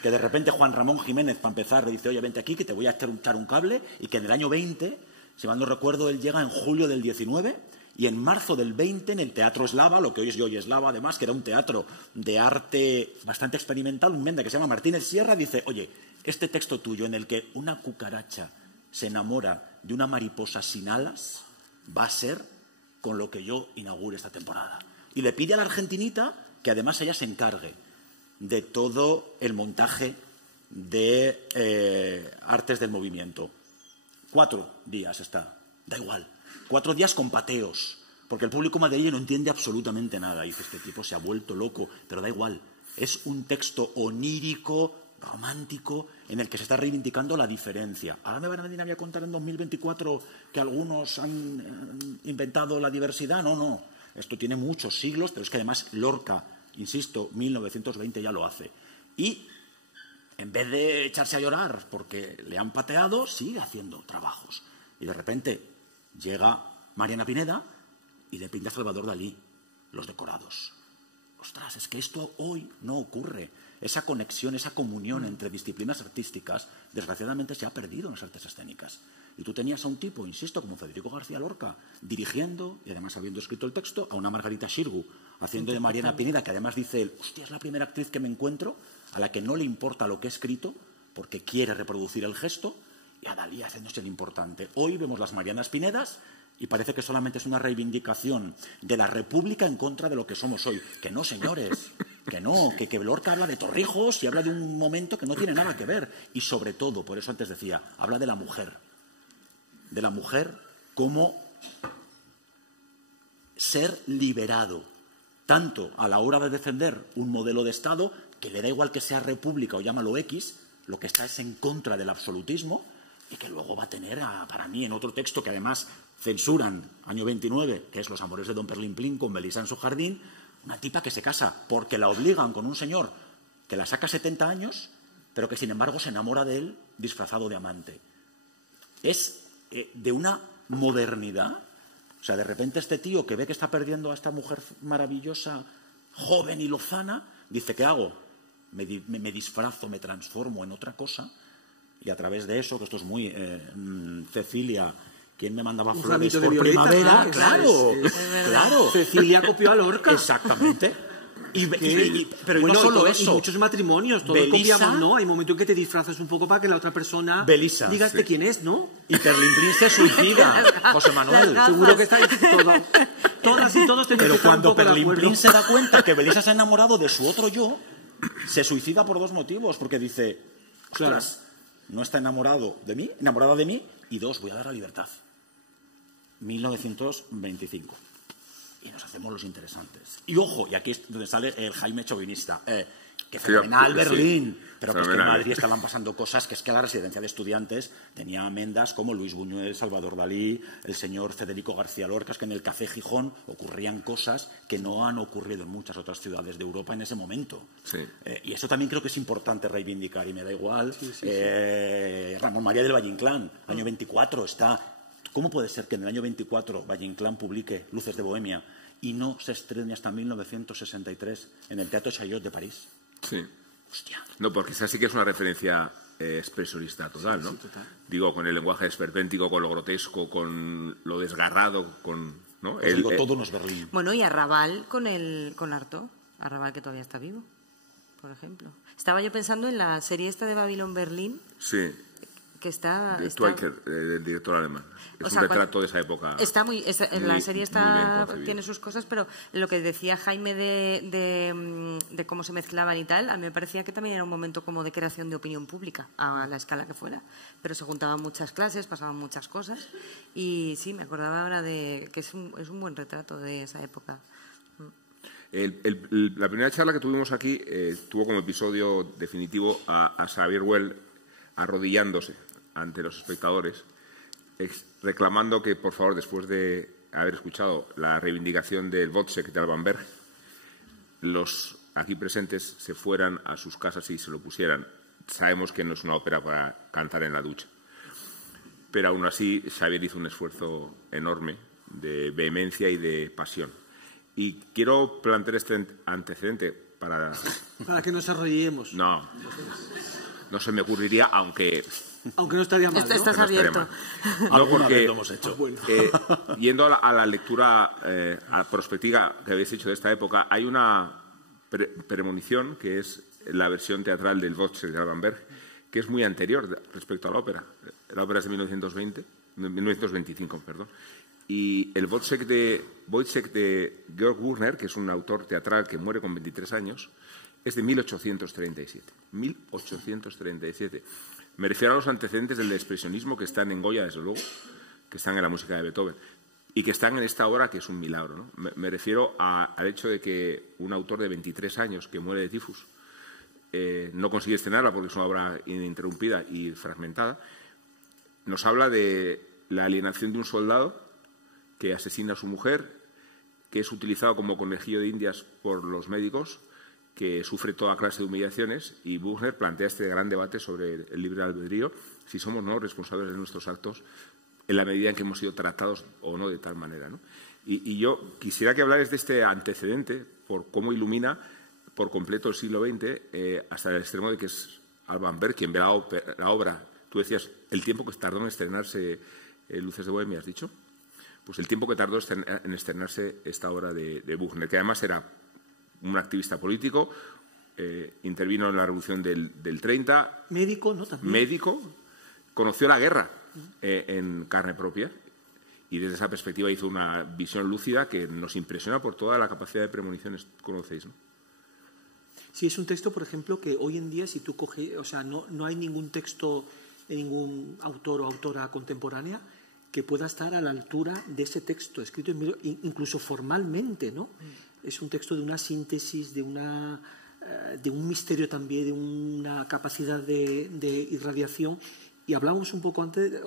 que de repente Juan Ramón Jiménez, para empezar, le dice, oye, vente aquí, que te voy a echar un cable, y que en el año 20, si mal no recuerdo, él llega en julio del 19, y en marzo del 20, en el Teatro Eslava, lo que hoy es Yoy Eslava, además, que era un teatro de arte bastante experimental, un menda que se llama Martínez Sierra, dice, oye, este texto tuyo en el que una cucaracha se enamora de una mariposa sin alas, va a ser con lo que yo inaugure esta temporada. Y le pide a la argentinita que además ella se encargue de todo el montaje de artes del movimiento. 4 días está, da igual. 4 días con pateos, porque el público madrileño no entiende absolutamente nada. Y dice, este tipo se ha vuelto loco, pero da igual. Es un texto onírico, romántico, en el que se está reivindicando la diferencia. Ahora me van a venir a mí a contar en 2024 que algunos han inventado la diversidad. No, no. Esto tiene muchos siglos, pero es que además Lorca, insisto, 1920 ya lo hace. Y en vez de echarse a llorar porque le han pateado, sigue haciendo trabajos. Y de repente llega Mariana Pineda y le pinta a Salvador Dalí los decorados. Ostras, es que esto hoy no ocurre. Esa conexión, esa comunión entre disciplinas artísticas, desgraciadamente se ha perdido en las artes escénicas. Y tú tenías a un tipo, insisto, como Federico García Lorca, dirigiendo, y además habiendo escrito el texto, a una Margarita Xirgu, haciendo de Mariana Pineda, que además dice él, hostia, es la primera actriz que me encuentro a la que no le importa lo que he escrito, porque quiere reproducir el gesto, y a Dalí haciéndose el importante. Hoy vemos las Marianas Pinedas y parece que solamente es una reivindicación de la República en contra de lo que somos hoy. Que no, señores, que no, que Lorca habla de Torrijos y habla de un momento que no tiene nada que ver. Y sobre todo, por eso antes decía, habla de la mujer como ser liberado, tanto a la hora de defender un modelo de Estado, que le da igual que sea república o llámalo X, lo que está es en contra del absolutismo, y que luego va a tener, para mí, en otro texto que además censuran, año 29, que es Los amores de Don Perlimplín con Belisa en su jardín, una tipa que se casa porque la obligan con un señor que la saca 70 años, pero que sin embargo se enamora de él disfrazado de amante. Es de una modernidad. O sea, de repente este tío que ve que está perdiendo a esta mujer maravillosa, joven y lozana, dice, ¿qué hago? Me disfrazo, me transformo en otra cosa, y a través de eso, que esto es muy Cecilia, ¿quién me mandaba un flores ramito de por violeta, primavera? ¿no? Claro, claro. Cecilia copió a Lorca. Exactamente. Pero bueno, no solo eso. Y muchos matrimonios, todos Belisa, copiamos, ¿no? Hay momentos en que te disfrazas un poco para que la otra persona Belisa, digas sí. de quién es, ¿no? Y Perlimplín se suicida, José Manuel. Seguro que estáis todas y todos tenéis Pero que estar un cuando poco de acuerdo. Perlimplín se da cuenta que Belisa se ha enamorado de su otro yo, se suicida por dos motivos. Porque dice, ostras, no está enamorada de mí, y dos, voy a dar la libertad. 1925. Y nos hacemos los interesantes. Y ojo, y aquí es donde sale el Jaime chauvinista. Que fenomenal Berlín. Pero que es que en Madrid estaban pasando cosas que es que la residencia de estudiantes tenía amendas como Luis Buñuel, Salvador Dalí, el señor Federico García Lorca, que en el Café Gijón ocurrían cosas que no han ocurrido en muchas otras ciudades de Europa en ese momento. Sí. Y eso también creo que es importante reivindicar, y me da igual. Ramón María del Valle Inclán, año 24, está... ¿Cómo puede ser que en el año 24 Valle Inclán publique Luces de Bohemia y no se estrene hasta 1963 en el Teatro Chaillot de París? Sí. Hostia. No, porque esa sí que es una referencia expresionista total, ¿no? Sí, total. Digo, con el lenguaje esperpéntico, con lo grotesco, con lo desgarrado, con... ¿no? Os digo, todo no es Berlín. Bueno, y Arrabal con Artaud. Arrabal, que todavía está vivo, por ejemplo. Estaba yo pensando en la serie esta de Babylon Berlín, Sí, que está... de Twyker, el director alemán. Es un retrato de esa época. Está la serie muy bien tiene sus cosas, pero lo que decía Jaime de cómo se mezclaban y tal, a mí me parecía que también era un momento como de creación de opinión pública, a la escala que fuera. Pero se juntaban muchas clases, pasaban muchas cosas, y sí, me acordaba ahora de que es un buen retrato de esa época. La primera charla que tuvimos aquí tuvo como episodio definitivo a Xavier Well arrodillándose ante los espectadores, reclamando que, por favor, después de haber escuchado la reivindicación del Wozzeck de Alban Berg, los aquí presentes se fueran a sus casas y se lo pusieran. Sabemos que no es una ópera para cantar en la ducha, pero aún así Xavier hizo un esfuerzo enorme de vehemencia y de pasión. Y quiero plantear este antecedente para... Para que nos arrodillemos. No se me ocurriría, aunque no estaría mal, ¿no? Estás abierto. No, porque lo hemos hecho. yendo a la lectura a prospectiva que habéis hecho de esta época, hay una premonición que es la versión teatral del Wozzeck de Alban Berg, que es muy anterior respecto a la ópera. La ópera es de 1925, perdón. Y el Wozzeck de Georg Wurner, que es un autor teatral que muere con 23 años, es de 1837. 1837. Me refiero a los antecedentes del expresionismo que están en Goya, desde luego, que están en la música de Beethoven y que están en esta obra, que es un milagro, ¿no? Me refiero al hecho de que un autor de 23 años que muere de tifus no consigue estrenarla porque es una obra ininterrumpida y fragmentada, nos habla de la alienación de un soldado que asesina a su mujer, que es utilizado como conejillo de indias por los médicos, que sufre toda clase de humillaciones, y Buchner plantea este gran debate sobre el libre albedrío, si somos no responsables de nuestros actos en la medida en que hemos sido tratados o no de tal manera, ¿no? Y yo quisiera que hablarais de este antecedente, por cómo ilumina por completo el siglo XX, hasta el extremo de que es Alban Berg quien ve la obra. Tú decías, el tiempo que tardó en estrenarse Luces de Bohemia, ¿has dicho? Pues el tiempo que tardó en estrenarse esta obra de Buchner, que además era un activista político, intervino en la Revolución del 30. Médico, ¿no? También. Médico, conoció la guerra en carne propia y desde esa perspectiva hizo una visión lúcida que nos impresiona por toda la capacidad de premoniciones que conocéis, ¿no? Sí, es un texto, por ejemplo, que hoy en día, si tú coges, o sea, no hay ningún texto de ningún autor o autora contemporánea que pueda estar a la altura de ese texto, escrito incluso formalmente, ¿no? Es un texto de una síntesis, de un misterio también, de una capacidad de irradiación. Y hablábamos un poco antes,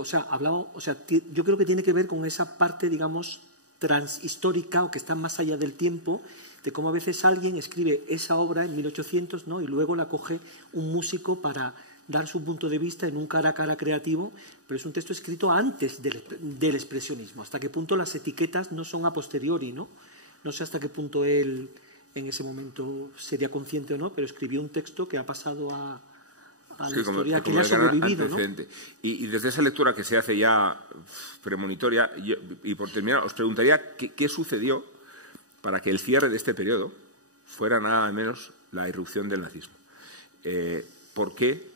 yo creo que tiene que ver con esa parte, digamos, transhistórica o que está más allá del tiempo, de cómo a veces alguien escribe esa obra en 1800, ¿no? Y luego la coge un músico para dar su punto de vista en un cara a cara creativo, pero es un texto escrito antes del expresionismo. Hasta qué punto las etiquetas no son a posteriori, ¿no? No sé hasta qué punto él en ese momento sería consciente o no, pero escribió un texto que ha pasado a la historia, que le ha sobrevivido, ¿no? Y desde esa lectura que se hace ya premonitoria, y por terminar, os preguntaría qué sucedió para que el cierre de este periodo fuera nada menos la irrupción del nazismo. ¿Por qué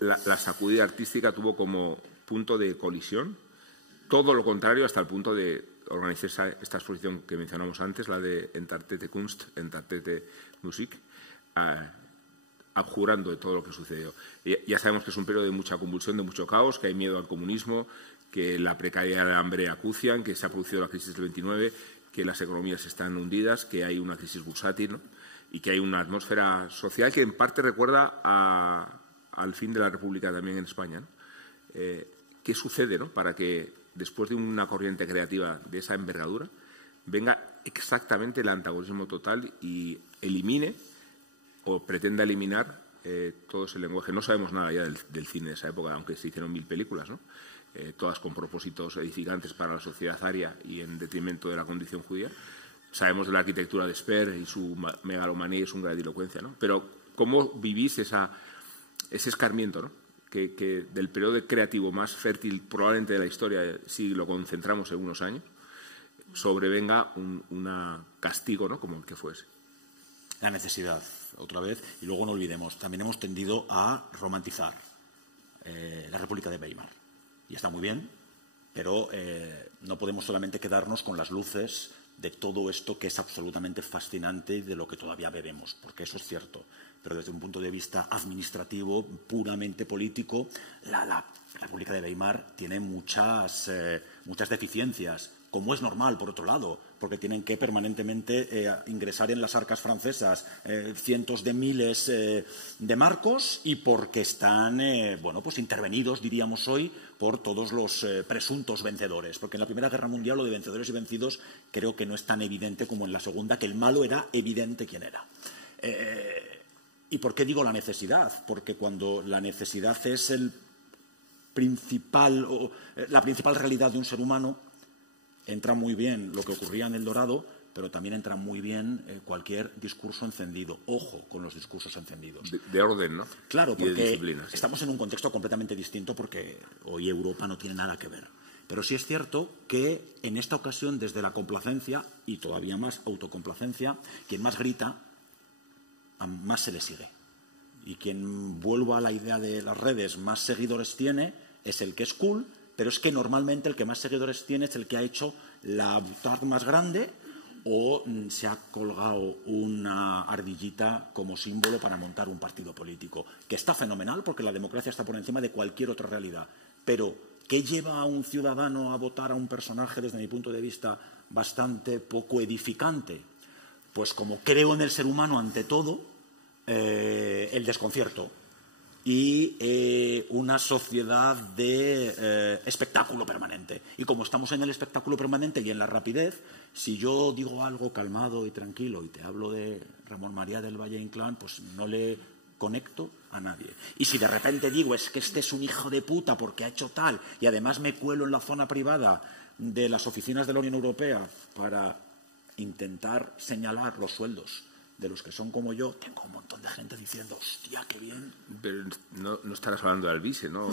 la sacudida artística tuvo como punto de colisión todo lo contrario hasta el punto de organizar esta exposición que mencionamos antes, la de Entartete Kunst, Entartete Musik, abjurando de todo lo que sucedió? Ya sabemos que es un periodo de mucha convulsión, de mucho caos, que hay miedo al comunismo, que la precariedad y el hambre acucian, que se ha producido la crisis del 29, que las economías están hundidas, que hay una crisis bursátil, ¿no? Y que hay una atmósfera social que en parte recuerda al fin de la República también en España, ¿no? ¿Qué sucede, ¿no? Para que después de una corriente creativa de esa envergadura venga exactamente el antagonismo total y elimine o pretenda eliminar todo ese lenguaje? No sabemos nada ya del cine de esa época, aunque se hicieron 1000 películas, ¿no? Todas con propósitos edificantes para la sociedad aria y en detrimento de la condición judía. Sabemos de la arquitectura de Speer y su megalomanía y su grandilocuencia, ¿no? Pero ¿cómo vivís ese escarmiento, ¿no? Que del periodo creativo más fértil probablemente de la historia, si lo concentramos en unos años, sobrevenga un castigo, ¿no? Como el que fuese? La necesidad, otra vez, y luego no olvidemos, también hemos tendido a romantizar la República de Weimar. Y está muy bien, pero no podemos solamente quedarnos con las luces de todo esto que es absolutamente fascinante y de lo que todavía bebemos, porque eso es cierto. Pero desde un punto de vista administrativo, puramente político, la República de Weimar tiene muchas deficiencias, como es normal, por otro lado, porque tienen que permanentemente ingresar en las arcas francesas cientos de miles de marcos y porque están pues intervenidos, diríamos hoy, por todos los presuntos vencedores. Porque en la Primera Guerra Mundial lo de vencedores y vencidos creo que no es tan evidente como en la Segunda, que el malo era evidente quién era. ¿Y por qué digo la necesidad? Porque cuando la necesidad es la principal realidad de un ser humano, entra muy bien lo que ocurría en El Dorado, pero también entra muy bien cualquier discurso encendido. Ojo con los discursos encendidos. De orden, ¿no? Claro, porque estamos en un contexto completamente distinto porque hoy Europa no tiene nada que ver. Pero sí es cierto que en esta ocasión, desde la complacencia y todavía más autocomplacencia, quien más grita, más se le sigue. Y quien, vuelva a la idea de las redes, más seguidores tiene, es el que es cool, pero es que normalmente el que más seguidores tiene es el que ha hecho la boutade más grande o se ha colgado una ardillita como símbolo para montar un partido político, que está fenomenal porque la democracia está por encima de cualquier otra realidad. Pero, ¿qué lleva a un ciudadano a votar a un personaje, desde mi punto de vista, bastante poco edificante? Pues como creo en el ser humano ante todo, el desconcierto y una sociedad de espectáculo permanente. Y como estamos en el espectáculo permanente y en la rapidez, si yo digo algo calmado y tranquilo y te hablo de Ramón María del Valle Inclán, pues no le conecto a nadie. Y si de repente digo, es que este es un hijo de puta porque ha hecho tal, y además me cuelo en la zona privada de las oficinas de la Unión Europea para intentar señalar los sueldos de los que son como yo, tengo un montón de gente diciendo, hostia, qué bien. Pero no estarás hablando de Alvise, ¿no?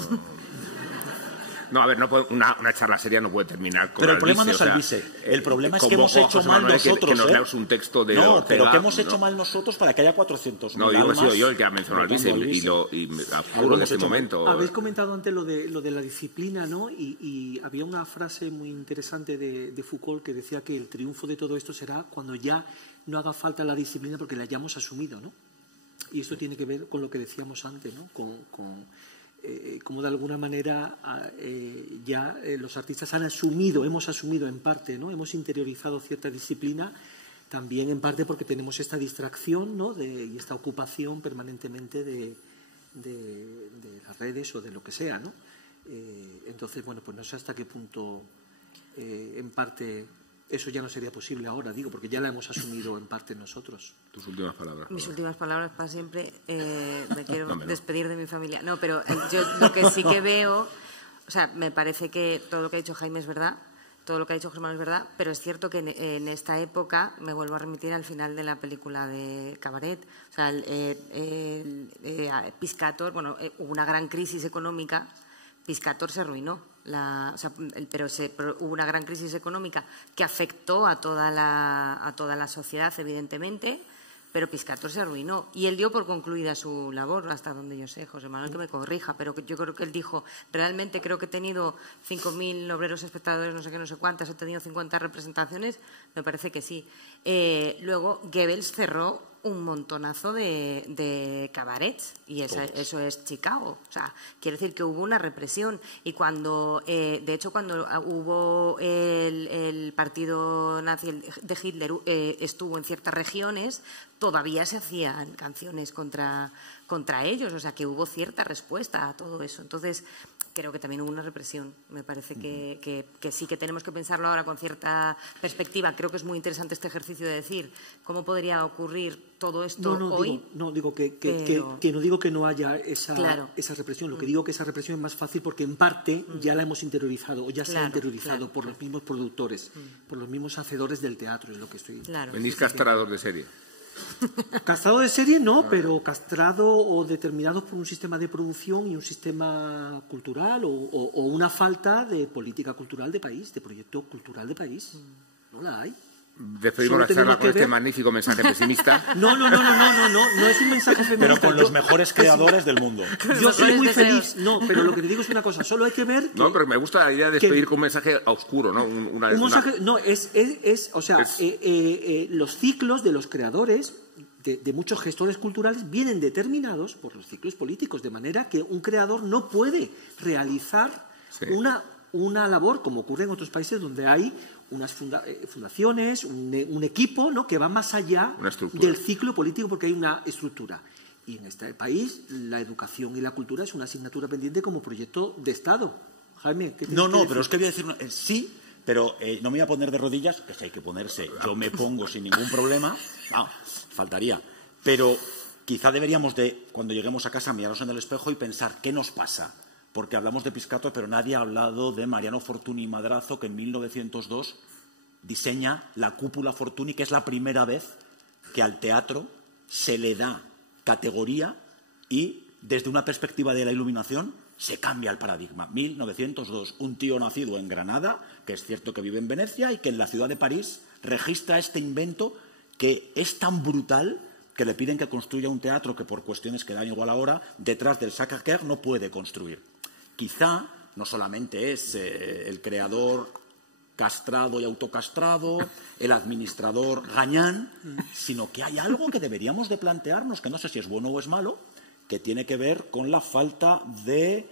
No, a ver, no puede, una charla seria no puede terminar con Pero el Alvise, problema no es Alvise. El problema es que hemos hecho mal nosotros. Que nos leas un texto de no, Ortega, pero que hemos hecho mal nosotros para que haya 400.000 No, digo que he sido yo el que ha mencionado mencionado Alvise y me apuro en este momento. Habéis comentado antes lo de la disciplina, ¿no? Y había una frase muy interesante de Foucault que decía que el triunfo de todo esto será cuando ya no haga falta la disciplina porque la hayamos asumido, ¿no? Y esto tiene que ver con lo que decíamos antes, ¿no? Como de alguna manera los artistas hemos asumido en parte, ¿no? Hemos interiorizado cierta disciplina, también en parte porque tenemos esta distracción, ¿no? Y esta ocupación permanentemente de las redes o de lo que sea, ¿no? Entonces, bueno, pues no sé hasta qué punto en parte eso ya no sería posible ahora, digo, porque ya la hemos asumido en parte nosotros. Tus últimas palabras. Mis últimas palabras para siempre. Me quiero despedir de mi familia. No, pero yo lo que sí que veo, o sea, me parece que todo lo que ha dicho Jaime es verdad, todo lo que ha dicho José Manuel es verdad, pero es cierto que en esta época, me vuelvo a remitir al final de la película de Cabaret, o sea, Piscator, bueno, hubo una gran crisis económica, Piscator se arruinó, pero hubo una gran crisis económica que afectó a toda la sociedad, evidentemente, pero Piscator se arruinó y él dio por concluida su labor, hasta donde yo sé, José Manuel que me corrija, pero yo creo que él dijo, realmente creo que he tenido 5.000 obreros espectadores, no sé qué, no sé cuántas, he tenido 50 representaciones, me parece que sí. Luego Goebbels cerró un montonazo de cabarets y eso es Chicago. O sea, quiere decir que hubo una represión y de hecho cuando hubo el partido nazi de Hitler estuvo en ciertas regiones, todavía se hacían canciones contra ellos, o sea que hubo cierta respuesta a todo eso. Entonces, creo que también hubo una represión. Me parece que sí que tenemos que pensarlo ahora con cierta perspectiva. Creo que es muy interesante este ejercicio de decir cómo podría ocurrir todo esto hoy. Digo que no digo que no haya esa represión. Lo que digo que esa represión es más fácil porque en parte ya la hemos interiorizado o ya se ha interiorizado por los mismos productores, por los mismos hacedores del teatro. Es lo que estoy. Venís castrados de serie. Castrado de serie no, pero castrado o determinados por un sistema de producción y un sistema cultural o una falta de política cultural de país, de proyecto cultural de país. No la hay. Despedimos la charla con este magnífico mensaje pesimista. No es un mensaje feminista. Pero con los mejores creadores del mundo. Yo soy muy feliz. No, pero lo que te digo es una cosa. Solo hay que ver. No, pero me gusta la idea de despedir con un mensaje oscuro, ¿no? Los ciclos de los creadores, de muchos gestores culturales, vienen determinados por los ciclos políticos, de manera que un creador no puede realizar una labor, como ocurre en otros países donde hay unas fundaciones, un equipo, ¿no?, que va más allá del ciclo político porque hay una estructura. Y en este país la educación y la cultura es una asignatura pendiente como proyecto de Estado. Jaime, ¿qué tienes que decir? Pero es que voy a decir sí, pero no me voy a poner de rodillas, que si hay que ponerse, yo me pongo sin ningún problema, faltaría. Pero quizá deberíamos cuando lleguemos a casa, mirarnos en el espejo y pensar qué nos pasa. Porque hablamos de Piscator, pero nadie ha hablado de Mariano Fortuny Madrazo, que en 1902 diseña la Cúpula Fortuny, que es la primera vez que al teatro se le da categoría y, desde una perspectiva de la iluminación, se cambia el paradigma. 1902, un tío nacido en Granada, que es cierto que vive en Venecia y que en la ciudad de París registra este invento que es tan brutal que le piden que construya un teatro que, por cuestiones que dan igual ahora, detrás del Sacré-Cœur no puede construir. Quizá no solamente es el creador castrado y autocastrado, el administrador gañán, sino que hay algo que deberíamos de plantearnos, que no sé si es bueno o es malo, que tiene que ver con la falta de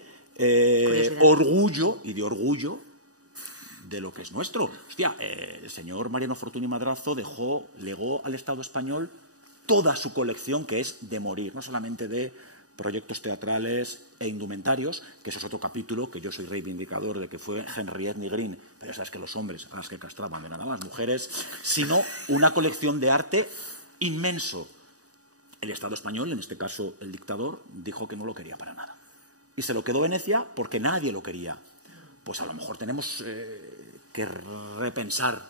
orgullo de lo que es nuestro. Hostia, el señor Mariano Fortuny Madrazo legó al Estado español toda su colección, que es de morir, no solamente de proyectos teatrales e indumentarios, que eso es otro capítulo, que yo soy reivindicador de que fue Henriette Nigrin, pero ya sabes que los hombres a las que castraban de nada más mujeres, sino una colección de arte inmenso. El Estado español, en este caso el dictador, dijo que no lo quería para nada. Y se lo quedó Venecia porque nadie lo quería. Pues a lo mejor tenemos que repensar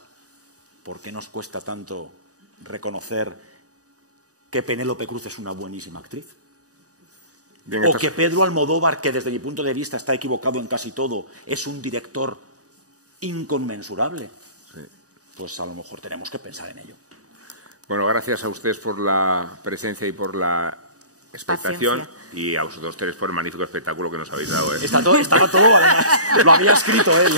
por qué nos cuesta tanto reconocer que Penélope Cruz es una buenísima actriz. Bien, o que Pedro Almodóvar, que desde mi punto de vista está equivocado en casi todo, es un director inconmensurable. Sí. Pues a lo mejor tenemos que pensar en ello. Bueno, gracias a ustedes por la presencia y por la expectación. Paciencia. Y a vosotros tres por el magnífico espectáculo que nos habéis dado. Estaba todo, además, lo había escrito él.